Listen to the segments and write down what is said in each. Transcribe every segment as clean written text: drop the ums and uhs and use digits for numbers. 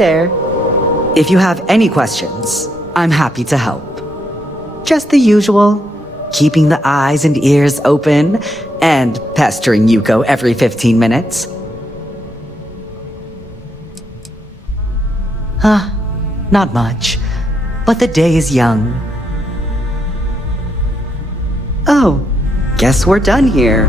there. If you have any questions, I'm happy to help. Just the usual, keeping the eyes and ears open and pestering Yuko every 15 minutes. Not much, but the day is young. Oh, guess we're done here.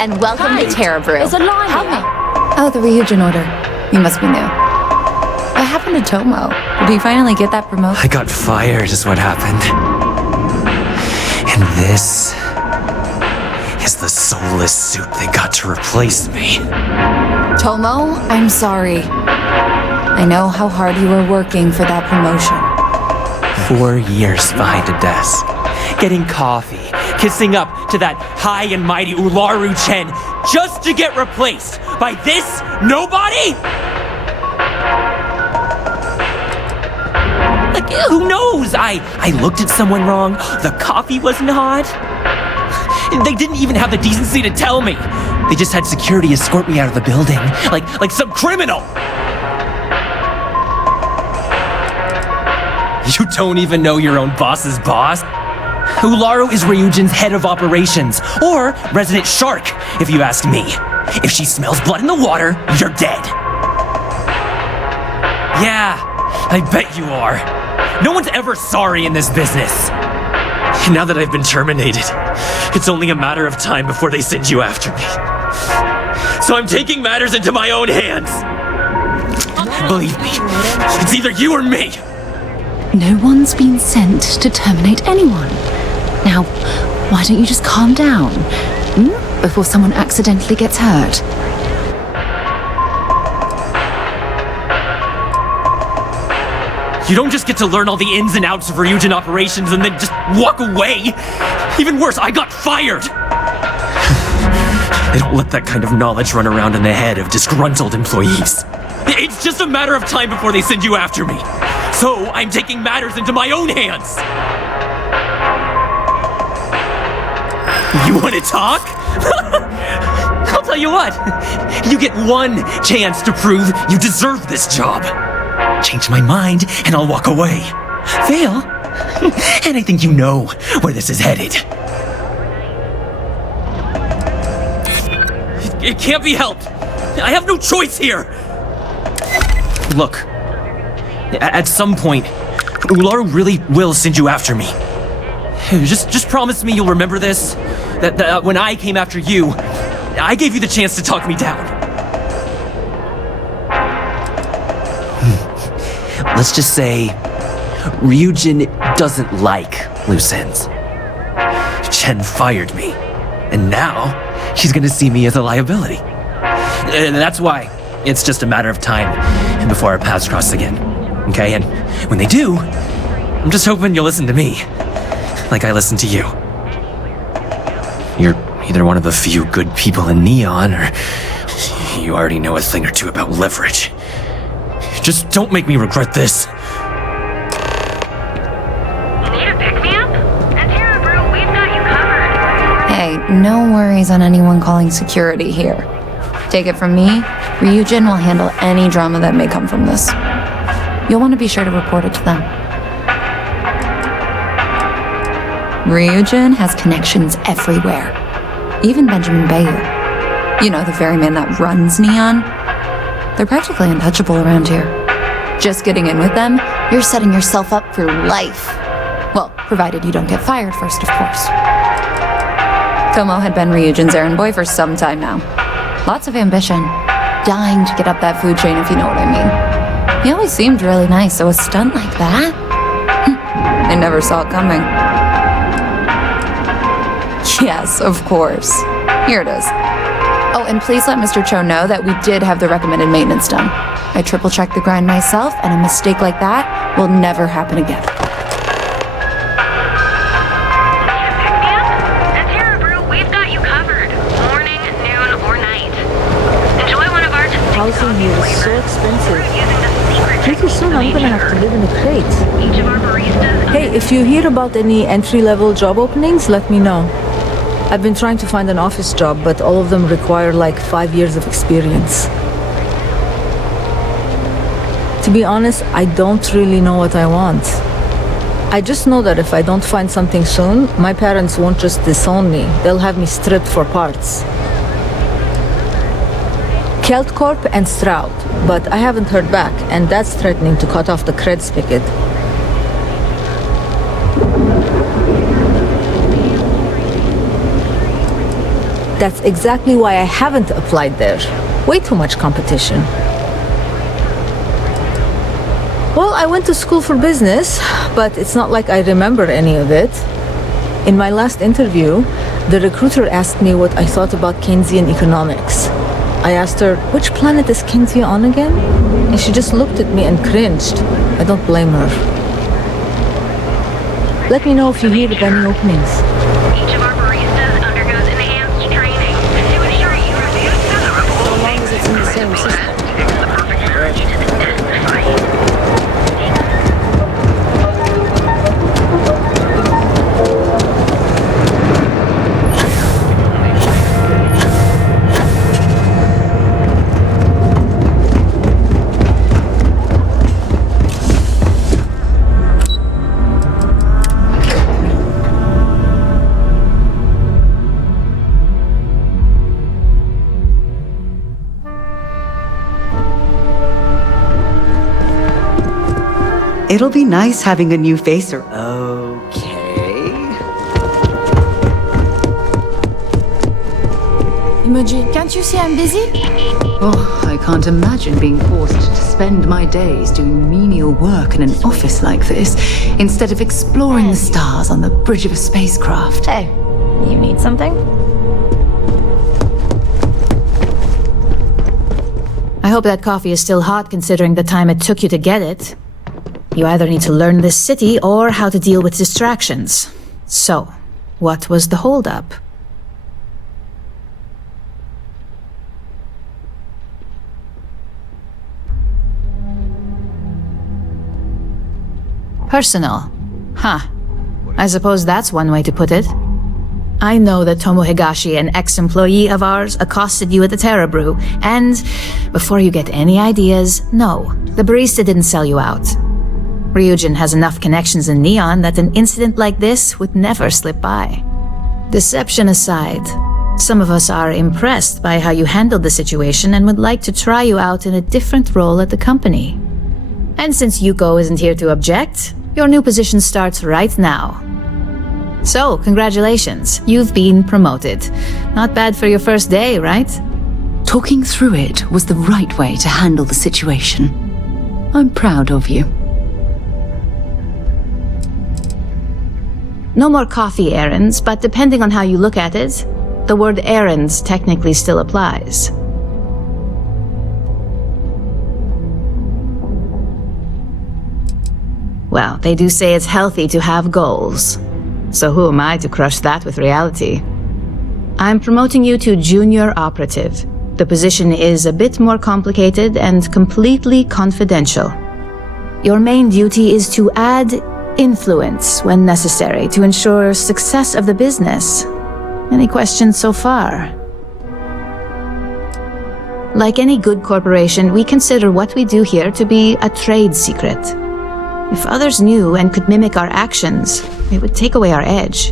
And welcome to Terra Brew. There's a line Help here. me. Oh, the Ryujin order. You must be new. What happened to Tomo? Did he finally get that promotion? I got fired is what happened. And this is the soulless suit they got to replace me. Tomo, I'm sorry. I know how hard you were working for that promotion. 4 years behind a desk, getting coffee, kissing up to that high and mighty Ularu Chen just to get replaced by this nobody? Like, who knows? I looked at someone wrong, the coffee wasn't hot. They didn't even have the decency to tell me. They just had security escort me out of the building, like some criminal. You don't even know your own boss's boss? Ularu is Ryujin's head of operations, or resident shark, if you ask me. If she smells blood in the water, you're dead. Yeah, I bet you are. No one's ever sorry in this business. Now that I've been terminated, it's only a matter of time before they send you after me. So I'm taking matters into my own hands. Believe me, it's either you or me. No one's been sent to terminate anyone. Now, why don't you just calm down, before someone accidentally gets hurt? You don't just get to learn all the ins and outs of Ryujin operations and then just walk away. Even worse, I got fired. They don't let that kind of knowledge run around in the head of disgruntled employees. It's just a matter of time before they send you after me. So I'm taking matters into my own hands. You want to talk? I'll tell you what. You get one chance to prove you deserve this job. Change my mind and I'll walk away. Fail, and I think you know where this is headed. It can't be helped. I have no choice here. Look, at some point, Ularu really will send you after me. Just promise me you'll remember this. That when I came after you, I gave you the chance to talk me down. Let's just say Ryujin doesn't like loose ends. Chen fired me, and now she's gonna see me as a liability. That's why it's just a matter of time before our paths cross again. Okay, and when they do, I'm just hoping you'll listen to me, like I listen to you. You're either one of the few good people in Neon, or you already know a thing or two about leverage. Just don't make me regret this. You need a pick-me-up? At Terra Brew, we've got you covered. Hey, no worries on anyone calling security here. Take it from me, Ryujin will handle any drama that may come from this. You'll want to be sure to report it to them. Ryujin has connections everywhere. Even Benjamin Bayer. You know, the very man that runs Neon. They're practically untouchable around here. Just getting in with them You're setting yourself up for life. Well, provided you don't get fired first, of course. Tomo had been Ryujin's errand boy for some time now. Lots of ambition. Dying to get up that food chain, if you know what I mean. He always seemed really nice, so a stunt like that? I never saw it coming. Yes, of course. Here it is. Oh, and please let Mr. Cho know that we did have the recommended maintenance done. I triple-checked the grind myself, and a mistake like that will never happen again. Pick me up? At Terra Brew, we've got you covered. Morning, noon, or night. Enjoy one of our distinct Housing coffee here is so flavors. expensive. Brewed using the secret Pretty soon I'm gonna have to live in a crate. Each of our baristas. Hey, if you hear about any entry-level job openings, let me know. I've been trying to find an office job, but all of them require like 5 years of experience. To be honest, I don't really know what I want. I just know that if I don't find something soon, my parents won't just disown me. They'll have me stripped for parts. Kelt Corp and Stroud, but I haven't heard back, and that's threatening to cut off the cred spigot. That's exactly why I haven't applied there. Way too much competition. Well, I went to school for business, but it's not like I remember any of it. In my last interview, the recruiter asked me what I thought about Keynesian economics. I asked her, which planet is Kinsey on again? And she just looked at me and cringed. I don't blame her. Let me know if you hear of any openings. Each of our baristas undergoes enhanced training to ensure you review So long as it's in the same system. the perfect marriage to the death fight. It'll be nice having a new face or... Okay... Imoji, can't you see I'm busy? Oh, I can't imagine being forced to spend my days doing menial work in an office like this, instead of exploring the stars on the bridge of a spacecraft. Hey, you need something? I hope that coffee is still hot considering the time it took you to get it. You either need to learn this city or how to deal with distractions. So, what was the holdup? Personal. Huh. I suppose that's one way to put it. I know that Tomo Higashi, an ex-employee of ours, accosted you at the Terra Brew, and before you get any ideas, no, the barista didn't sell you out. Ryujin has enough connections in Neon that an incident like this would never slip by. Deception aside, some of us are impressed by how you handled the situation and would like to try you out in a different role at the company. And since Yuko isn't here to object, your new position starts right now. So, congratulations, you've been promoted. Not bad for your first day, right? Talking through it was the right way to handle the situation. I'm proud of you. No more coffee errands, but depending on how you look at it, the word errands technically still applies. Well, they do say it's healthy to have goals. So who am I to crush that with reality? I'm promoting you to junior operative. The position is a bit more complicated and completely confidential. Your main duty is to add influence when necessary to ensure success of the business. Any questions so far? Like any good corporation, we consider what we do here to be a trade secret. If others knew and could mimic our actions, it would take away our edge.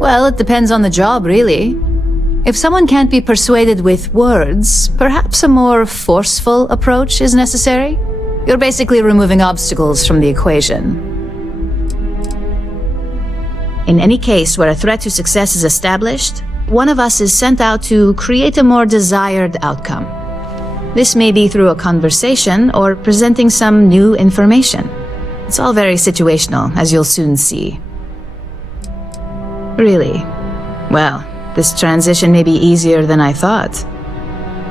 Well, it depends on the job, really. If someone can't be persuaded with words, perhaps a more forceful approach is necessary. You're basically removing obstacles from the equation. In any case where a threat to success is established, one of us is sent out to create a more desired outcome. This may be through a conversation or presenting some new information. It's all very situational, as you'll soon see. Really? Well, this transition may be easier than I thought.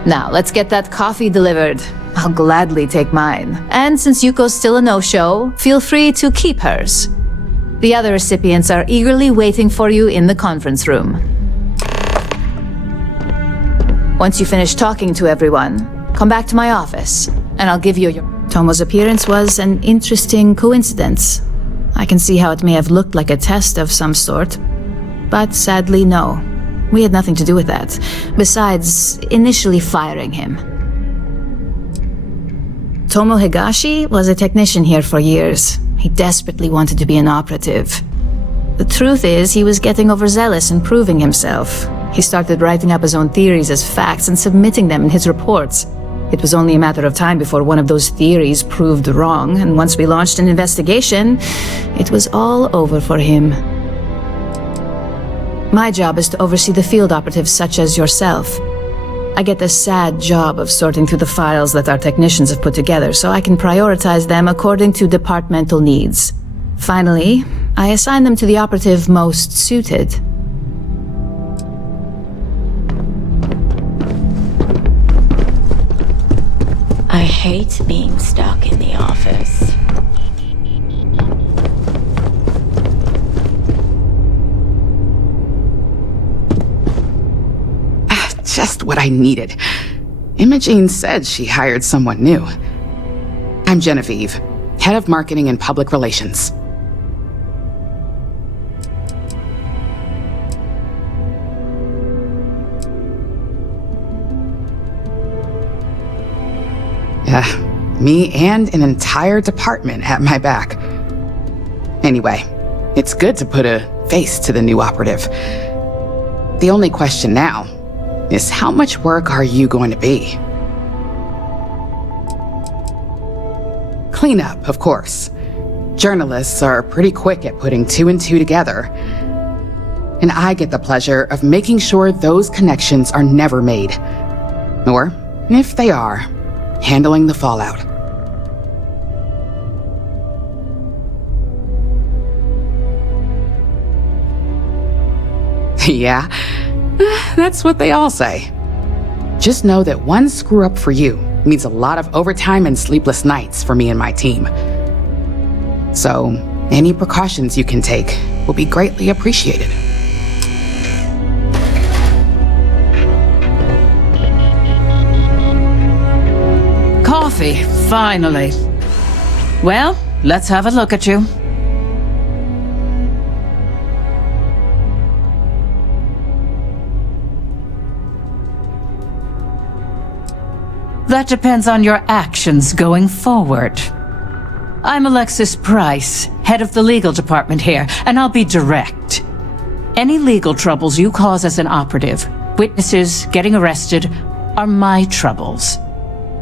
Now, let's get that coffee delivered. I'll gladly take mine. And since Yuko's still a no-show, feel free to keep hers. The other recipients are eagerly waiting for you in the conference room. Once you finish talking to everyone, come back to my office, and I'll give you your... Tomo's appearance was an interesting coincidence. I can see how it may have looked like a test of some sort. But sadly, no. We had nothing to do with that, besides initially firing him. Tomo Higashi was a technician here for years. He desperately wanted to be an operative. The truth is, he was getting overzealous and proving himself. He started writing up his own theories as facts and submitting them in his reports. It was only a matter of time before one of those theories proved wrong, and once we launched an investigation, it was all over for him. My job is to oversee the field operatives such as yourself. I get the sad job of sorting through the files that our technicians have put together so I can prioritize them according to departmental needs. Finally, I assign them to the operative most suited. I hate being stuck in the office. Just what I needed. Imogene said she hired someone new. I'm Genevieve, head of marketing and public relations. Me and an entire department at my back. Anyway, it's good to put a face to the new operative. The only question now is how much work are you going to be? Cleanup, of course. Journalists are pretty quick at putting two and two together. And I get the pleasure of making sure those connections are never made. Or, if they are, handling the fallout. Yeah, that's what they all say. Just know that one screw up for you means a lot of overtime and sleepless nights for me and my team. So, any precautions you can take will be greatly appreciated. Coffee, finally. Well, let's have a look at you. That depends on your actions going forward. I'm Alexis Price, head of the legal department here, and I'll be direct. Any legal troubles you cause as an operative, witnesses, getting arrested, are my troubles.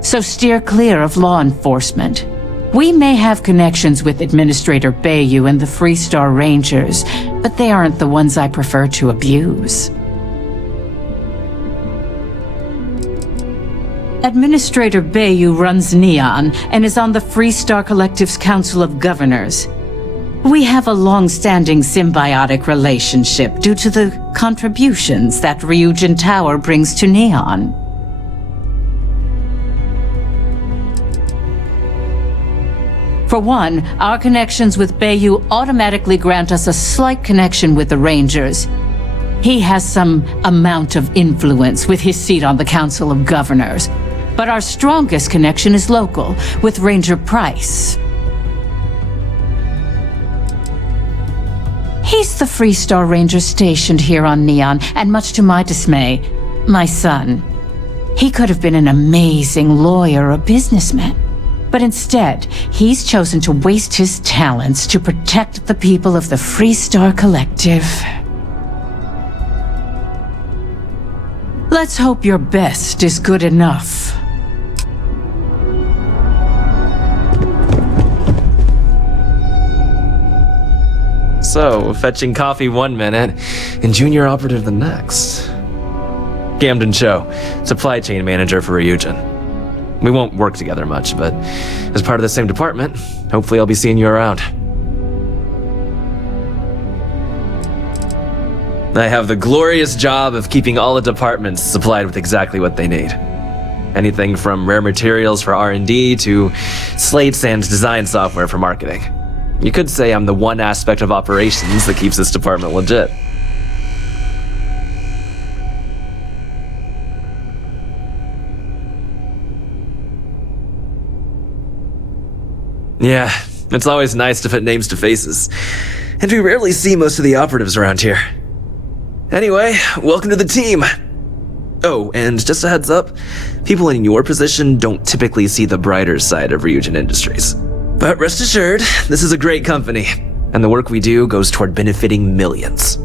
So steer clear of law enforcement. We may have connections with Administrator Bayou and the Freestar Rangers, but they aren't the ones I prefer to abuse. Administrator Bayou runs Neon and is on the Freestar Collective's Council of Governors. We have a long-standing symbiotic relationship due to the contributions that Ryujin Tower brings to Neon. For one, our connections with Bayou automatically grant us a slight connection with the Rangers. He has some amount of influence with his seat on the Council of Governors. But our strongest connection is local, with Ranger Price. He's the Freestar Ranger stationed here on Neon, and much to my dismay, my son. He could have been an amazing lawyer or businessman. But instead, he's chosen to waste his talents to protect the people of the Freestar Collective. Let's hope your best is good enough. So, fetching coffee one minute and junior operative the next. Camden Cho, supply chain manager for Ryujin. We won't work together much, but as part of the same department, hopefully I'll be seeing you around. I have the glorious job of keeping all the departments supplied with exactly what they need. Anything from rare materials for R&D to slates and design software for marketing. You could say I'm the one aspect of operations that keeps this department legit. Yeah, it's always nice to put names to faces. And we rarely see most of the operatives around here. Anyway, welcome to the team. Oh, and just a heads up, people in your position don't typically see the brighter side of Ryujin Industries. But rest assured, this is a great company, and the work we do goes toward benefiting millions.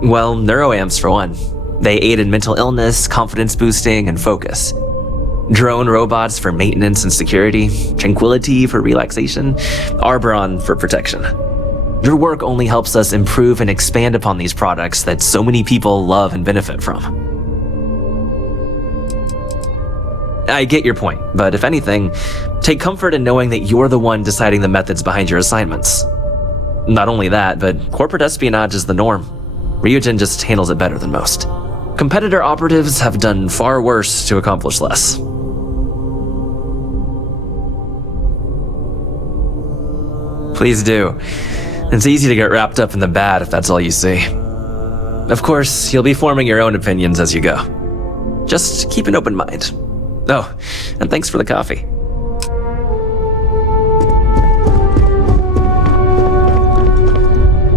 Well, neuroamps for one. They aid in mental illness, confidence boosting, and focus. Drone robots for maintenance and security, tranquility for relaxation, Arboron for protection. Your work only helps us improve and expand upon these products that so many people love and benefit from. I get your point, but if anything, take comfort in knowing that you're the one deciding the methods behind your assignments. Not only that, but corporate espionage is the norm. Ryujin just handles it better than most. Competitor operatives have done far worse to accomplish less. Please do. It's easy to get wrapped up in the bad if that's all you see. Of course, you'll be forming your own opinions as you go. Just keep an open mind. Oh, and thanks for the coffee.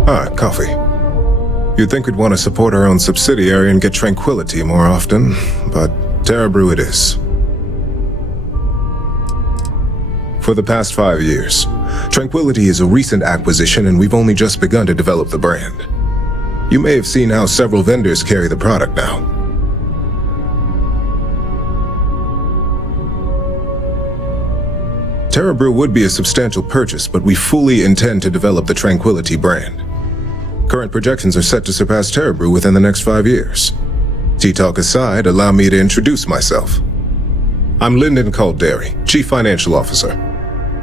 Ah, coffee. You'd think we'd want to support our own subsidiary and get tranquility more often, but Terra Brew it is. For the past 5 years, Tranquility is a recent acquisition and we've only just begun to develop the brand. You may have seen how several vendors carry the product now. Terra Brew would be a substantial purchase, but we fully intend to develop the Tranquility brand. Current projections are set to surpass Terra Brew within the next 5 years. Tea-talk aside, allow me to introduce myself. I'm Lyndon Calderi, Chief Financial Officer.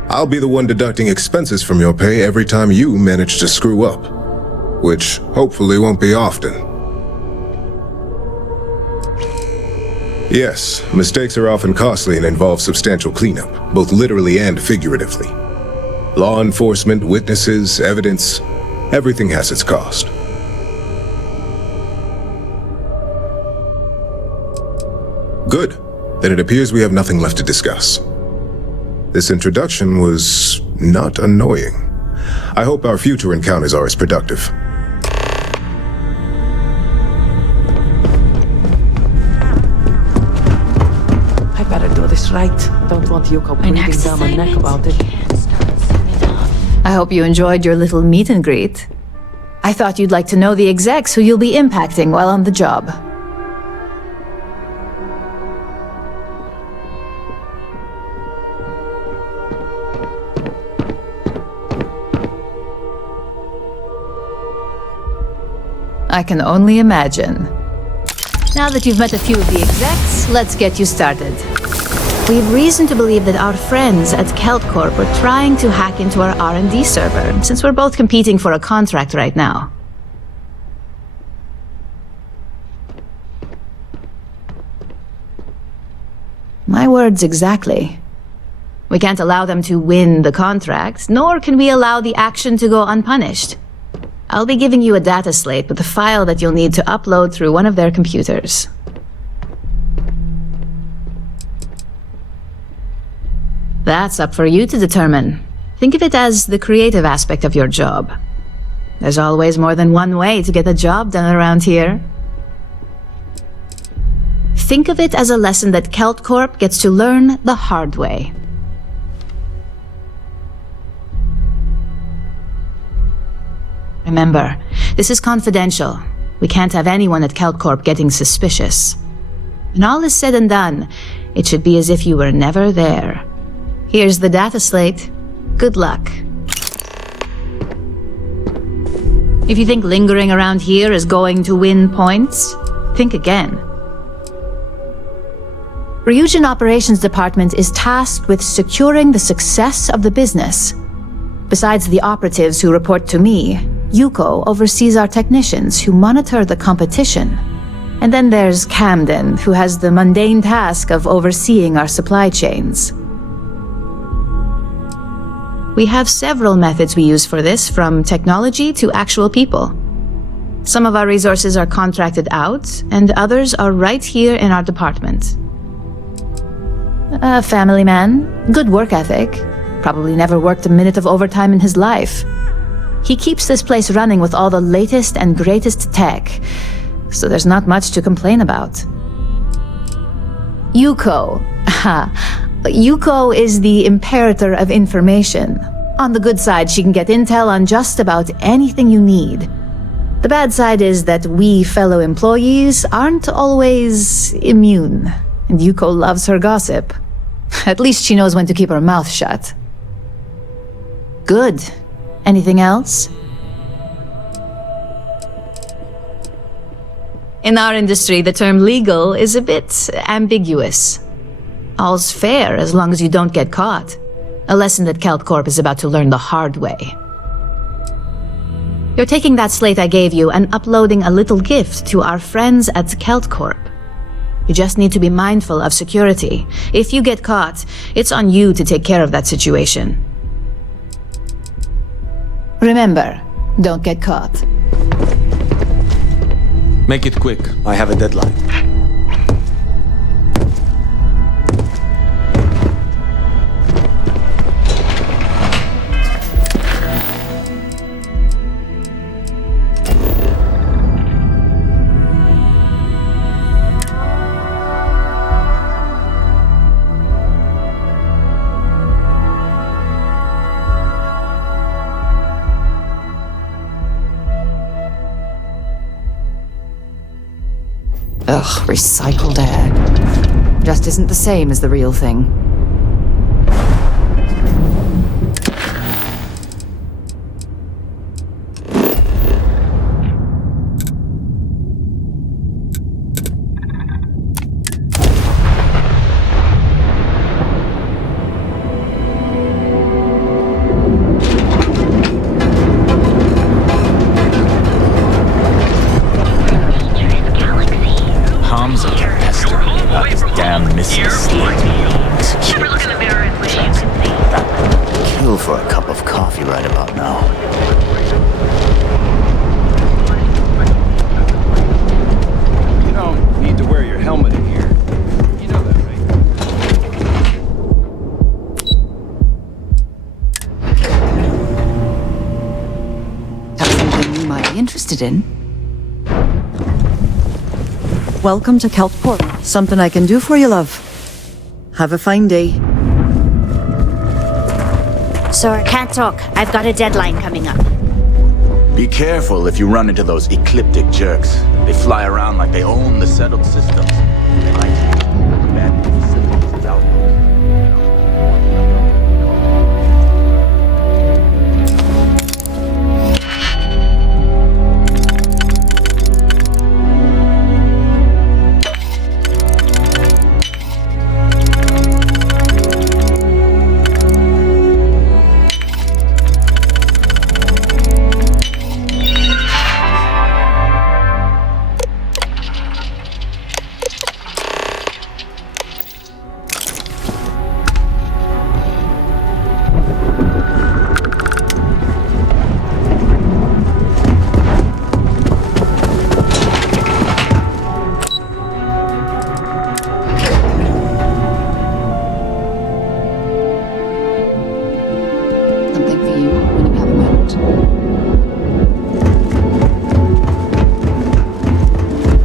I'll be the one deducting expenses from your pay every time you manage to screw up, which hopefully won't be often. Yes, mistakes are often costly and involve substantial cleanup, both literally and figuratively. Law enforcement, witnesses, evidence, everything has its cost. Good. Then it appears we have nothing left to discuss. This introduction was not annoying. I hope our future encounters are as productive. I better do this right. Don't want Yuko breathing down my neck about it. I hope you enjoyed your little meet and greet. I thought you'd like to know the execs who you'll be impacting while on the job. I can only imagine. Now that you've met a few of the execs, let's get you started. We have reason to believe that our friends at KeltCorp are trying to hack into our R&D server, since we're both competing for a contract right now. My words exactly. We can't allow them to win the contract, nor can we allow the action to go unpunished. I'll be giving you a data slate with a file that you'll need to upload through one of their computers. That's up for you to determine. Think of it as the creative aspect of your job. There's always more than one way to get a job done around here. Think of it as a lesson that KeltCorp gets to learn the hard way. Remember, this is confidential. We can't have anyone at KeltCorp getting suspicious. When all is said and done, it should be as if you were never there. Here's the data slate. Good luck. If you think lingering around here is going to win points, think again. Ryujin Operations Department is tasked with securing the success of the business. Besides the operatives who report to me, Yuko oversees our technicians who monitor the competition. And then there's Camden, who has the mundane task of overseeing our supply chains. We have several methods we use for this, from technology to actual people. Some of our resources are contracted out, and others are right here in our department. A family man, good work ethic, probably never worked a minute of overtime in his life. He keeps this place running with all the latest and greatest tech, so there's not much to complain about. Yuko. Yuko is the imperator of information. On the good side, she can get intel on just about anything you need. The bad side is that we fellow employees aren't always immune, and Yuko loves her gossip. At least she knows when to keep her mouth shut. Good. Anything else? In our industry, the term legal is a bit ambiguous. All's fair as long as you don't get caught. A lesson that Kelt Corp is about to learn the hard way. You're taking that slate I gave you and uploading a little gift to our friends at Kelt Corp. You just need to be mindful of security. If you get caught, it's on you to take care of that situation. Remember, don't get caught. Make it quick. I have a deadline. Ugh, recycled air. Just isn't the same as the real thing. For a cup of coffee right about now. You don't need to wear your helmet in here. You know that, right? That's something you might be interested in. Welcome to Kelt Corp. Something I can do for you, love. Have a fine day. Sir, can't talk. I've got a deadline coming up. Be careful if you run into those ecliptic jerks. They fly around like they own the settled systems. They like to abandon facilities as outposts.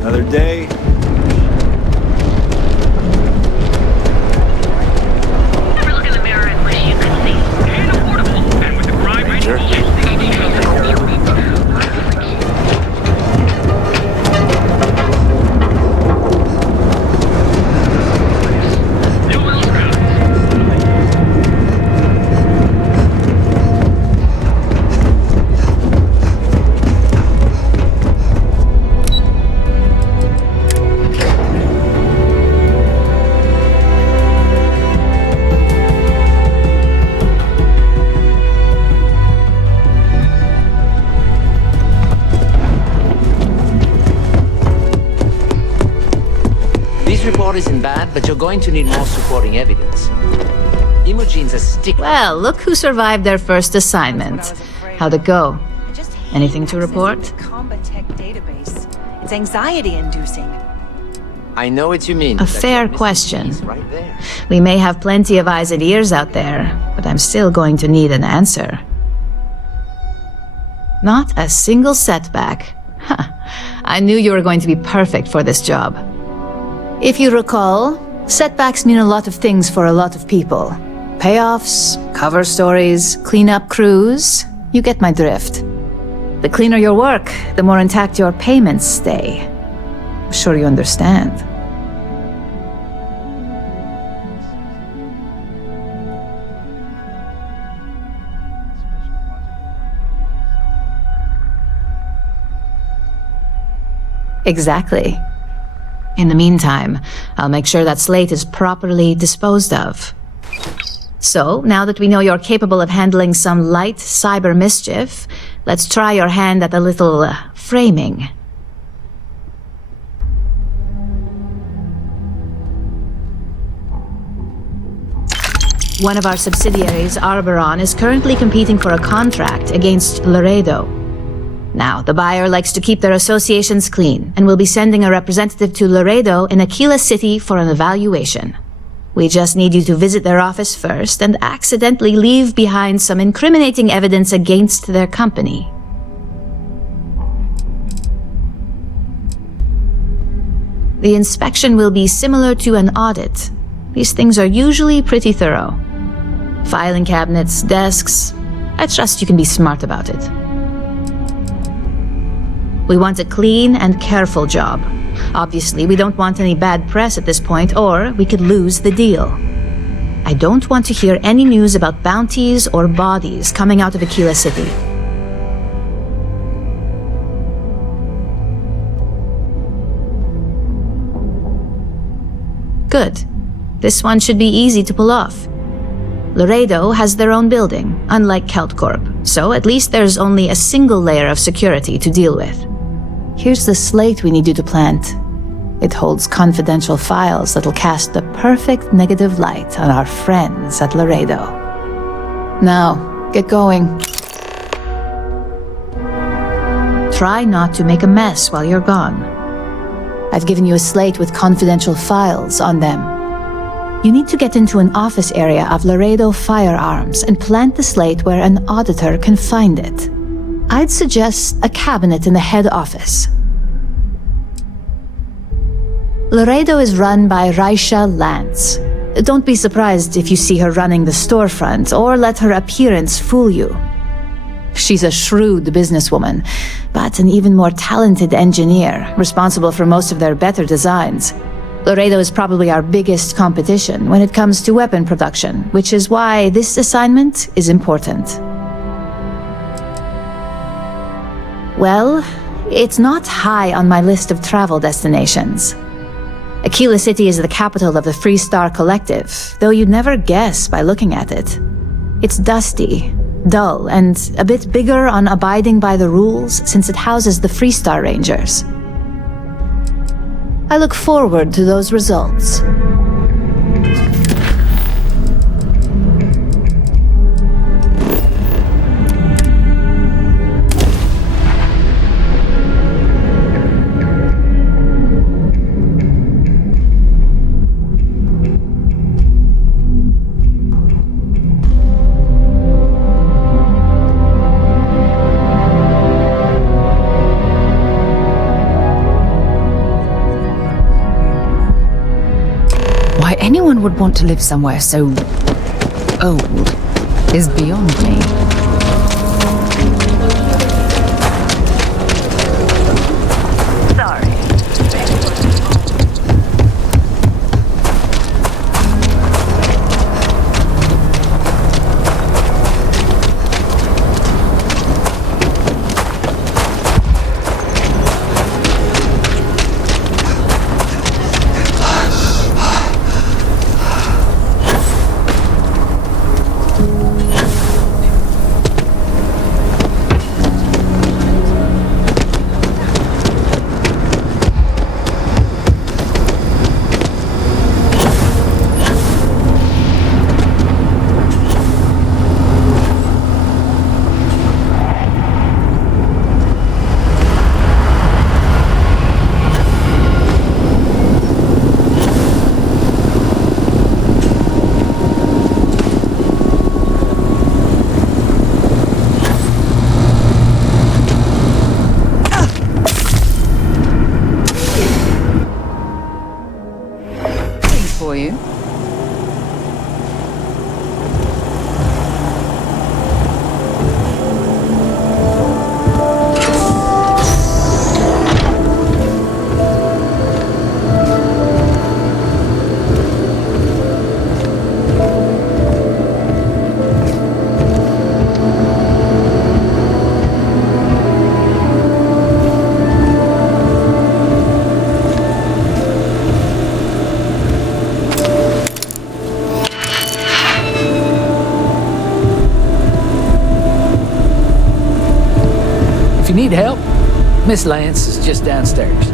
Another day. Never look in the mirror and wish you could see. And affordable. And with the crime rate, report isn't bad, but you're going to need more supporting evidence. Imogene's a stick. Well, look who survived their first assignment. How'd it go? Anything to report? Combat tech database. It's anxiety-inducing. I know what you mean. A fair question. We may have plenty of eyes and ears out there, but I'm still going to need an answer. Not a single setback. Huh. I knew you were going to be perfect for this job. If you recall, setbacks mean a lot of things for a lot of people. Payoffs, cover stories, cleanup crews. You get my drift. The cleaner your work, the more intact your payments stay. I'm sure you understand. Exactly. In the meantime, I'll make sure that slate is properly disposed of. So, now that we know you're capable of handling some light cyber mischief, let's try your hand at a little framing. One of our subsidiaries, Arboron, is currently competing for a contract against Laredo. Now, the buyer likes to keep their associations clean, and will be sending a representative to Laredo in Aquila City for an evaluation. We just need you to visit their office first and accidentally leave behind some incriminating evidence against their company. The inspection will be similar to an audit. These things are usually pretty thorough. Filing cabinets, desks. I trust you can be smart about it. We want a clean and careful job. Obviously, we don't want any bad press at this point, or we could lose the deal. I don't want to hear any news about bounties or bodies coming out of Aquila City. Good. This one should be easy to pull off. Laredo has their own building, unlike KeltCorp, so at least there's only a single layer of security to deal with. Here's the slate we need you to plant. It holds confidential files that'll cast the perfect negative light on our friends at Laredo. Now, get going. Try not to make a mess while you're gone. I've given you a slate with confidential files on them. You need to get into an office area of Laredo Firearms and plant the slate where an auditor can find it. I'd suggest a cabinet in the head office. Laredo is run by Raisha Lance. Don't be surprised if you see her running the storefront or let her appearance fool you. She's a shrewd businesswoman, but an even more talented engineer, responsible for most of their better designs. Laredo is probably our biggest competition when it comes to weapon production, which is why this assignment is important. Well, it's not high on my list of travel destinations. Aquila City is the capital of the Freestar Collective, though you'd never guess by looking at it. It's dusty, dull, and a bit bigger on abiding by the rules since it houses the Freestar Rangers. I look forward to those results. Why anyone would want to live somewhere so old is beyond me. you. If you need help, Miss Lance is just downstairs.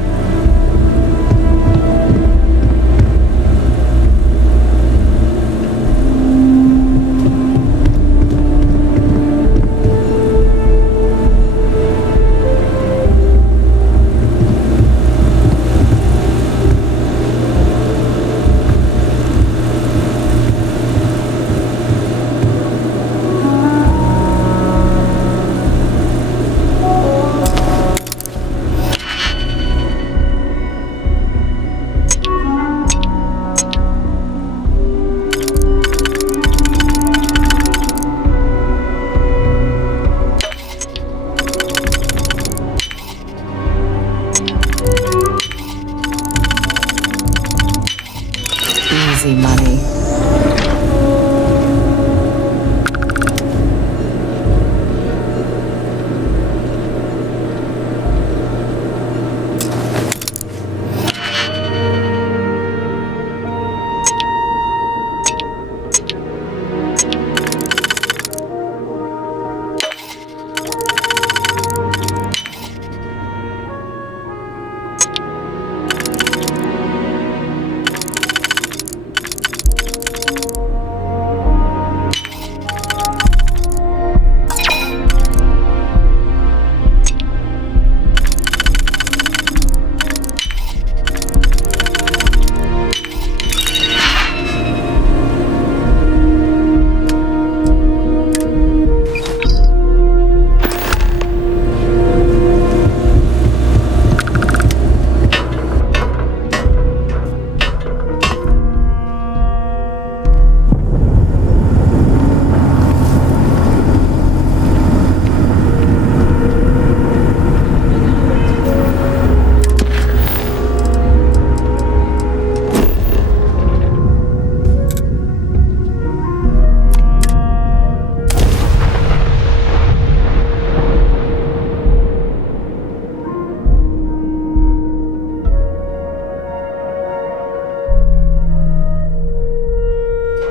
Easy money.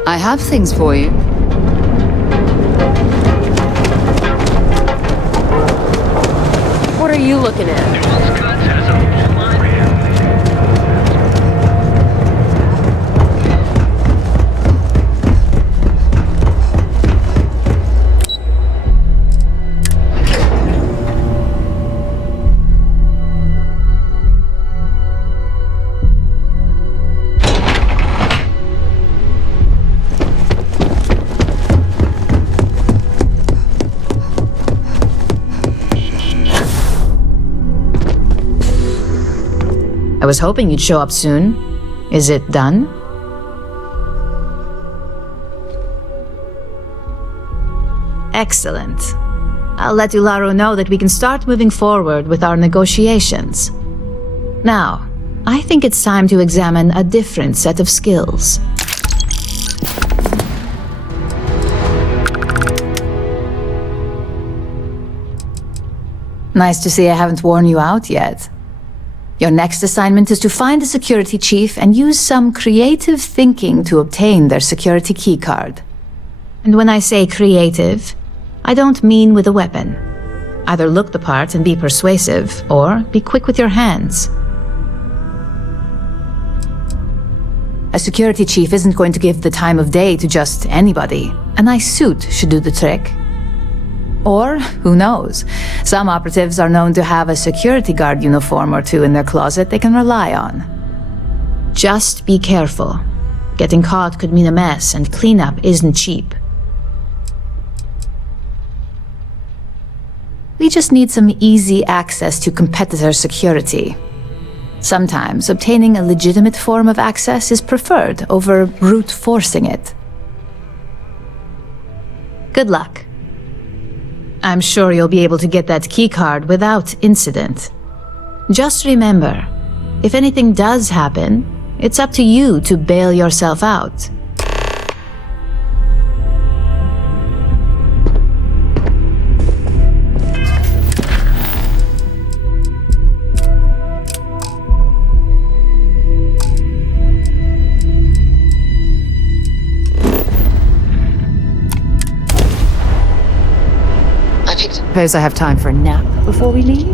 I have things for you. What are you looking at? I was hoping you'd show up soon. Is it done? Excellent. I'll let Ularo know that we can start moving forward with our negotiations. Now, I think it's time to examine a different set of skills. Nice to see I haven't worn you out yet. Your next assignment is to find the security chief and use some creative thinking to obtain their security keycard. And when I say creative, I don't mean with a weapon. Either look the part and be persuasive, or be quick with your hands. A security chief isn't going to give the time of day to just anybody. A nice suit should do the trick. Or, who knows, some operatives are known to have a security guard uniform or two in their closet they can rely on. Just be careful. Getting caught could mean a mess, and cleanup isn't cheap. We just need some easy access to competitor security. Sometimes obtaining a legitimate form of access is preferred over brute forcing it. Good luck. I'm sure you'll be able to get that keycard without incident. Just remember, if anything does happen, it's up to you to bail yourself out. Suppose I have time for a nap before we leave?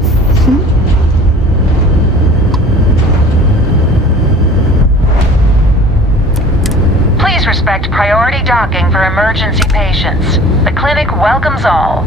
Please respect priority docking for emergency patients. The clinic welcomes all.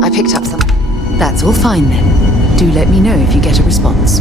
I picked up some. That's all fine then. Do let me know if you get a response.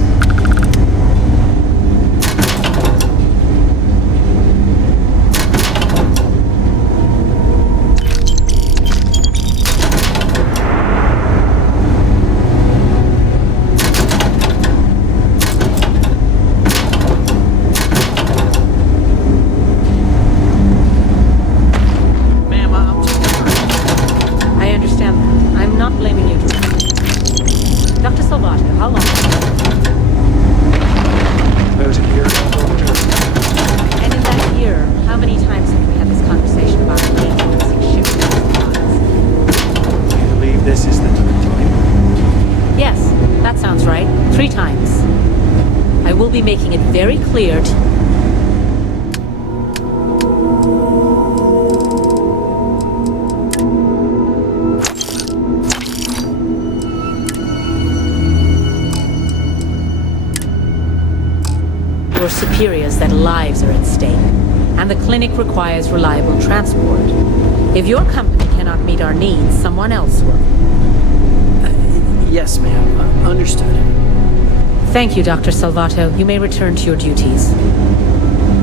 Making it very clear to... your superiors that lives are at stake, and the clinic requires reliable transport. If your company cannot meet our needs, someone else will. Yes, ma'am. Understood. Thank you, Dr. Salvato. You may return to your duties.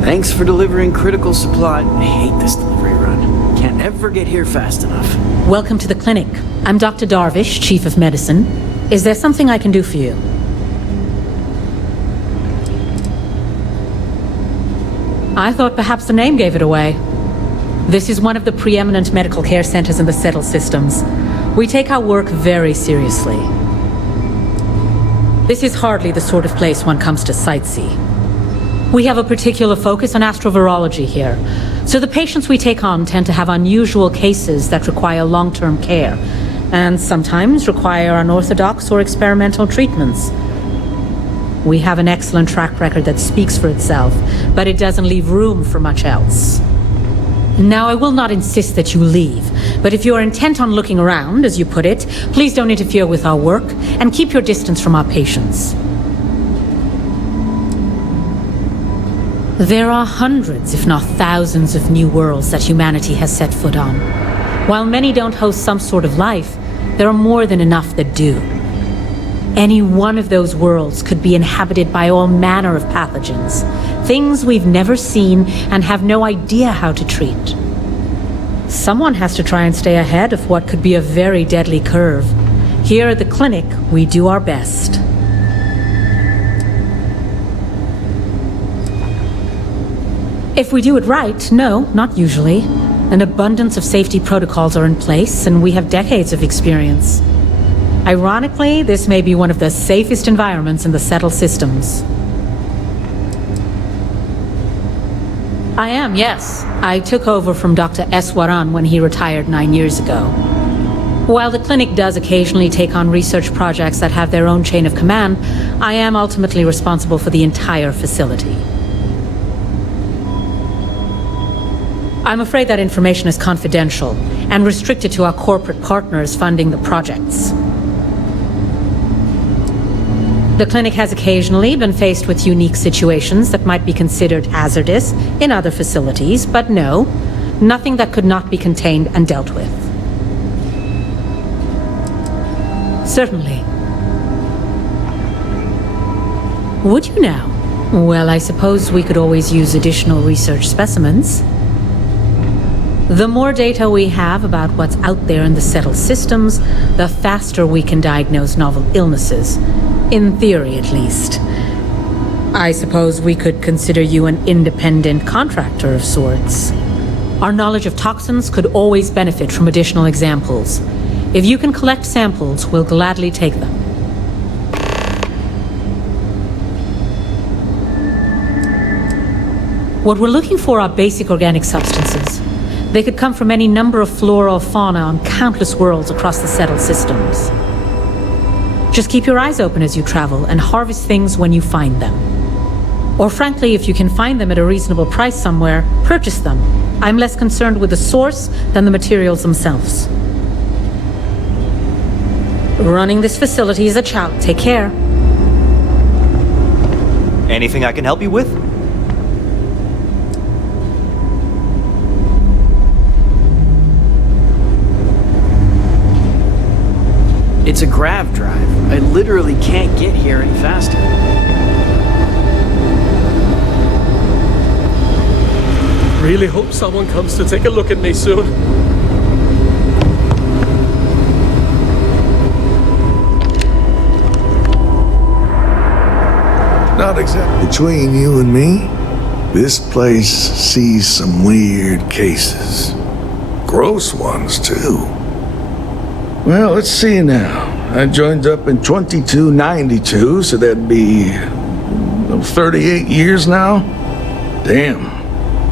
Thanks for delivering critical supply. I hate this delivery run. Can't ever get here fast enough. Welcome to the clinic. I'm Dr. Darvish, Chief of Medicine. Is there something I can do for you? I thought perhaps the name gave it away. This is one of the preeminent medical care centers in the Settle systems. We take our work very seriously. This is hardly the sort of place one comes to sightsee. We have a particular focus on astrovirology here, so the patients we take on tend to have unusual cases that require long-term care, and sometimes require unorthodox or experimental treatments. We have an excellent track record that speaks for itself, but it doesn't leave room for much else. Now, I will not insist that you leave, but if you are intent on looking around, as you put it, please don't interfere with our work, and keep your distance from our patients. There are hundreds, if not thousands, of new worlds that humanity has set foot on. While many don't host some sort of life, there are more than enough that do. Any one of those worlds could be inhabited by all manner of pathogens, things we've never seen and have no idea how to treat. Someone has to try and stay ahead of what could be a very deadly curve. Here at the clinic, we do our best. If we do it right, no, not usually. An abundance of safety protocols are in place, and we have decades of experience. Ironically, this may be one of the safest environments in the Settle systems. I am, yes. I took over from Dr. Eswaran when he retired 9 years ago. While the clinic does occasionally take on research projects that have their own chain of command, I am ultimately responsible for the entire facility. I'm afraid that information is confidential and restricted to our corporate partners funding the projects. The clinic has occasionally been faced with unique situations that might be considered hazardous in other facilities, but no, nothing that could not be contained and dealt with. Certainly. Would you now? Well, I suppose we could always use additional research specimens. The more data we have about what's out there in the settled systems, the faster we can diagnose novel illnesses. In theory, at least. I suppose we could consider you an independent contractor of sorts. Our knowledge of toxins could always benefit from additional examples. If you can collect samples, we'll gladly take them. What we're looking for are basic organic substances. They could come from any number of flora or fauna on countless worlds across the settled systems. Just keep your eyes open as you travel and harvest things when you find them. Or frankly, if you can find them at a reasonable price somewhere, purchase them. I'm less concerned with the source than the materials themselves. Running this facility is a challenge. Take care. Anything I can help you with? It's a grav drive. I literally can't get here any faster. Really hope someone comes to take a look at me soon. Not exactly. Between you and me, this place sees some weird cases. Gross ones, too. Well, let's see now. I joined up in 2292, so that'd be 38 years now? Damn.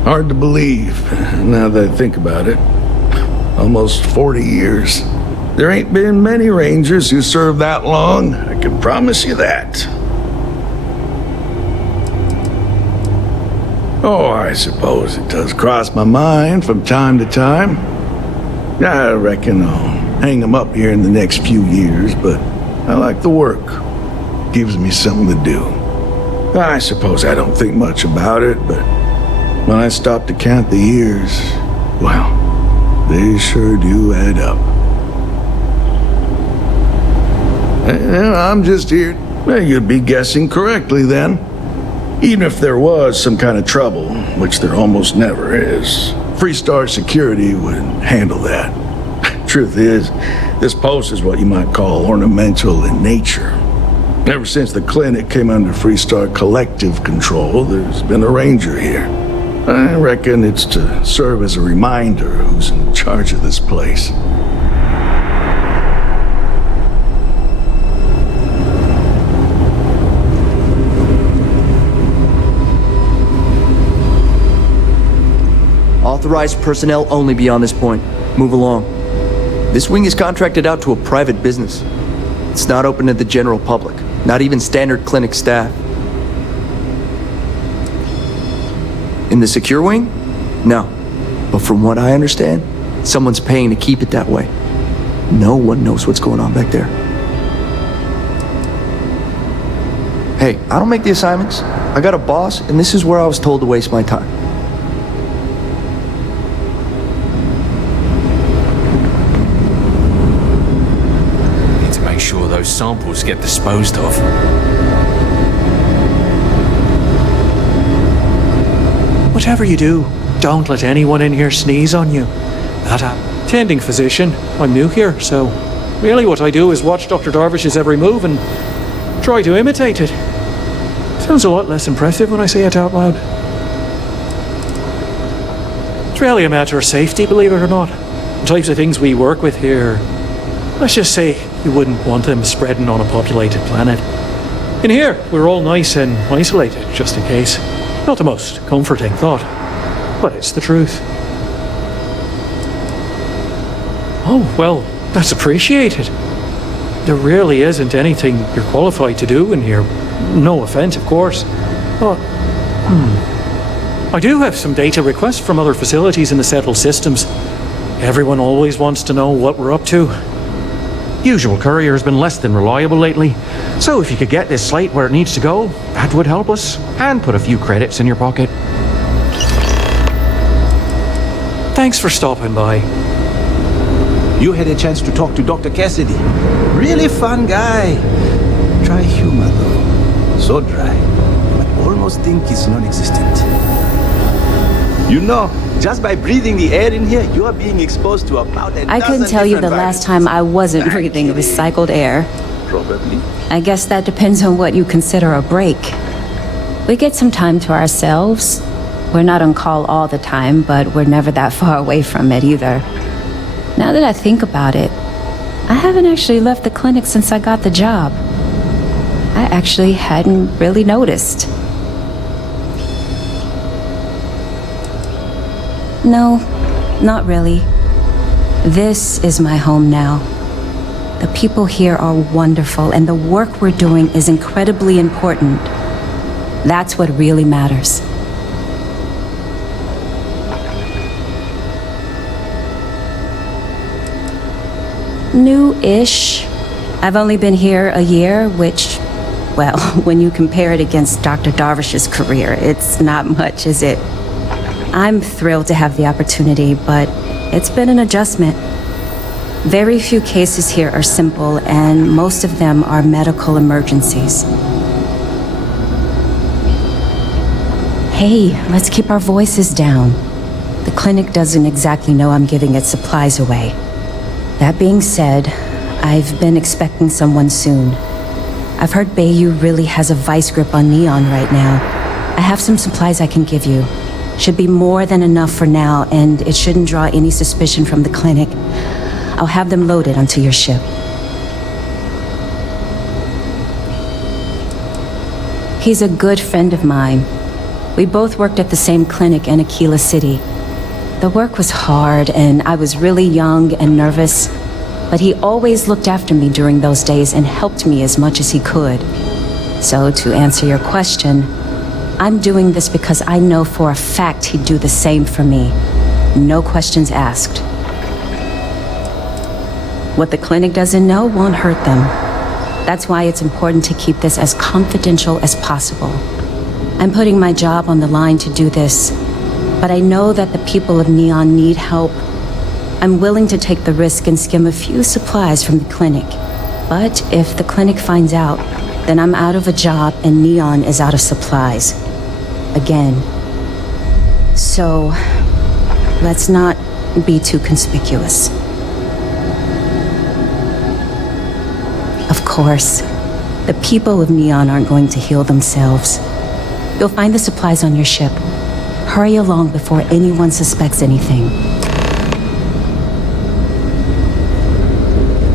Hard to believe, now that I think about it. Almost 40 years. There ain't been many Rangers who served that long, I can promise you that. Oh, I suppose it does cross my mind from time to time. I reckon I'll hang them up here in the next few years, but I like the work. Gives me something to do. I suppose I don't think much about it, but when I stop to count the years, well, they sure do add up. I'm just here. Well, you'd be guessing correctly then. Even if there was some kind of trouble, which there almost never is, Freestar Security would handle that. Truth is, this post is what you might call ornamental in nature. Ever since the clinic came under Freestar collective control, there's been a ranger here. I reckon it's to serve as a reminder who's in charge of this place. Authorized personnel only beyond this point. Move along. This wing is contracted out to a private business. It's not open to the general public, not even standard clinic staff. In the secure wing? No. But from what I understand, someone's paying to keep it that way. No one knows what's going on back there. Hey, I don't make the assignments. I got a boss, and this is where I was told to waste my time. Sure those samples get disposed of. Whatever you do, don't let anyone in here sneeze on you. That attending physician. I'm new here, so really what I do is watch Dr. Darvish's every move and try to imitate it. Sounds a lot less impressive when I say it out loud. It's really a matter of safety, believe it or not. The types of things we work with here, let's just say you wouldn't want them spreading on a populated planet. In here, we're all nice and isolated, just in case. Not the most comforting thought, but it's the truth. Oh, well, That's appreciated. There really isn't anything you're qualified to do in here. No offense, of course. But, I do have some data requests from other facilities in the settled systems. Everyone always wants to know what we're up to. Usual courier has been less than reliable lately, so if you could get this slate where it needs to go, that would help us, and put a few credits in your pocket. Thanks for stopping by. You had a chance to talk to Dr. Cassidy. Really fun guy. Try humor, though. So dry. You might almost think it's non-existent. You know, just by breathing the air in here, you are being exposed to about a I couldn't dozen tell you the different last time I wasn't breathing recycled air. Probably. I guess that depends on what you consider a break. We get some time to ourselves. We're not on call all the time, but we're never that far away from it either. Now that I think about it, I haven't actually left the clinic since I got the job. I actually hadn't really noticed. No, not really. This is my home now. The people here are wonderful, and the work we're doing is incredibly important. That's what really matters. New-ish. I've only been here a year, which, well, when you compare it against Dr. Darvish's career, it's not much, is it? I'm thrilled to have the opportunity, but it's been an adjustment. Very few cases here are simple, and most of them are medical emergencies. Hey, let's keep our voices down. The clinic doesn't exactly know I'm giving its supplies away. That being said, I've been expecting someone soon. I've heard Bayou really has a vice grip on Neon right now. I have some supplies I can give you. Should be more than enough for now, and it shouldn't draw any suspicion from the clinic. I'll have them loaded onto your ship. He's a good friend of mine. We both worked at the same clinic in Aquila City. The work was hard, and I was really young and nervous, but he always looked after me during those days and helped me as much as he could. So, to answer your question, I'm doing this because I know for a fact he'd do the same for me. No questions asked. What the clinic doesn't know won't hurt them. That's why it's important to keep this as confidential as possible. I'm putting my job on the line to do this, but I know that the people of Neon need help. I'm willing to take the risk and skim a few supplies from the clinic. But if the clinic finds out, then I'm out of a job and Neon is out of supplies. Again. So, let's not be too conspicuous. Of course, the people of Neon aren't going to heal themselves. You'll find the supplies on your ship. Hurry along before anyone suspects anything.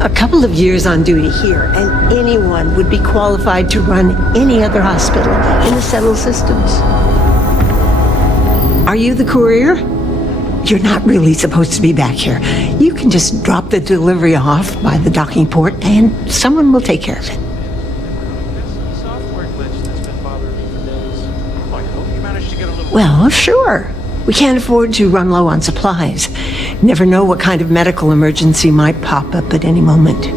A couple of years on duty here, and anyone would be qualified to run any other hospital in the settled systems. Are you the courier? You're not really supposed to be back here. You can just drop the delivery off by the docking port, and someone will take care of it. Well, sure. We can't afford to run low on supplies. Never know what kind of medical emergency might pop up at any moment.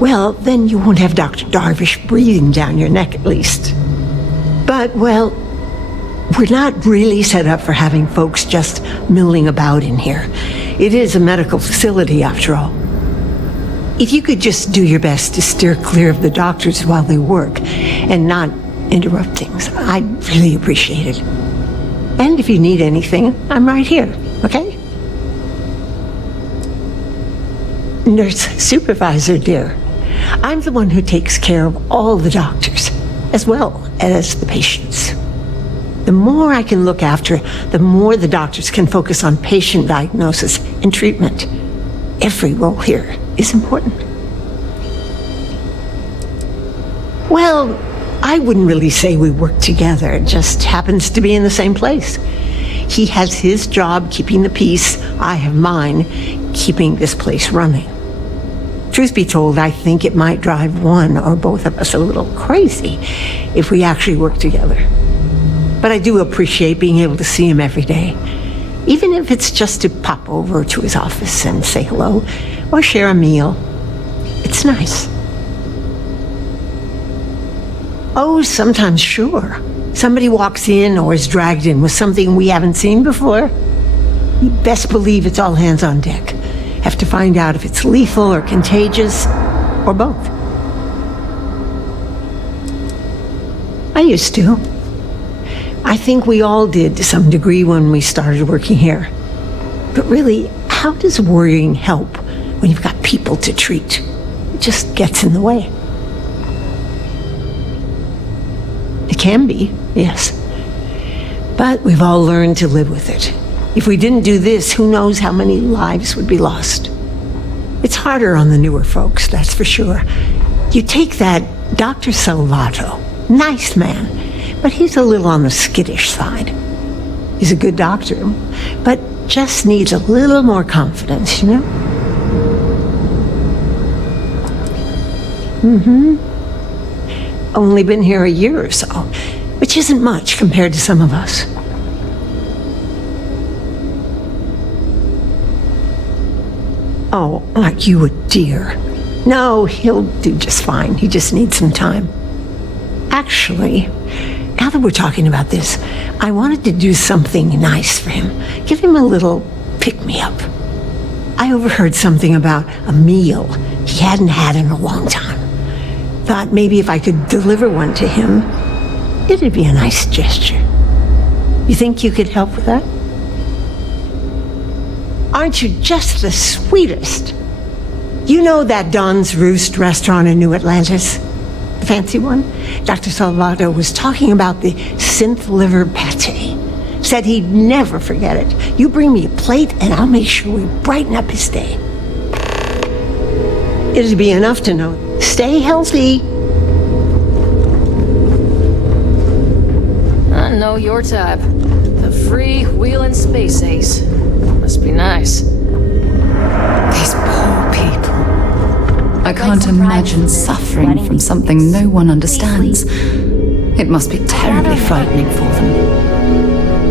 Well, then you won't have Dr. Darvish breathing down your neck at least. But, well, we're not really set up for having folks just milling about in here. It is a medical facility, after all. If you could just do your best to steer clear of the doctors while they work and not interrupt things, I'd really appreciate it. And if you need anything, I'm right here, okay? Nurse supervisor, dear. I'm the one who takes care of all the doctors, as well as the patients. The more I can look after, the more the doctors can focus on patient diagnosis and treatment. Every role here is important. Well, I wouldn't really say we work together. It just happens to be in the same place. He has his job keeping the peace. I have mine keeping this place running. Truth be told, I think it might drive one or both of us a little crazy if we actually work together. But I do appreciate being able to see him every day, even if it's just to pop over to his office and say hello or share a meal. It's nice. Oh, sometimes, sure. Somebody walks in or is dragged in with something we haven't seen before. You best believe it's all hands on deck. Have to find out if it's lethal or contagious, or both. I used to. I think we all did to some degree when we started working here. But really, how does worrying help when you've got people to treat? It just gets in the way. It can be, yes. But we've all learned to live with it. If we didn't do this, who knows how many lives would be lost. It's harder on the newer folks, that's for sure. You take that Dr. Salvato, nice man, but he's a little on the skittish side. He's a good doctor, but just needs a little more confidence, you know? Only been here a year or so, which isn't much compared to some of us. Oh, aren't you a dear? No, he'll do just fine. He just needs some time. Actually, now that we're talking about this, I wanted to do something nice for him. Give him a little pick-me-up. I overheard something about a meal he hadn't had in a long time. Thought maybe if I could deliver one to him, it'd be a nice gesture. You think you could help with that? Aren't you just the sweetest? You know that Don's Roost restaurant in New Atlantis? The fancy one? Dr. Salvato was talking about the synth liver pate. Said he'd never forget it. You bring me a plate and I'll make sure we brighten up his day. It'd be enough to know, stay healthy. I know your type. The free-wheeling space ace. Must be nice. These poor people. I can't imagine suffering from something no one understands. It must be terribly frightening for them.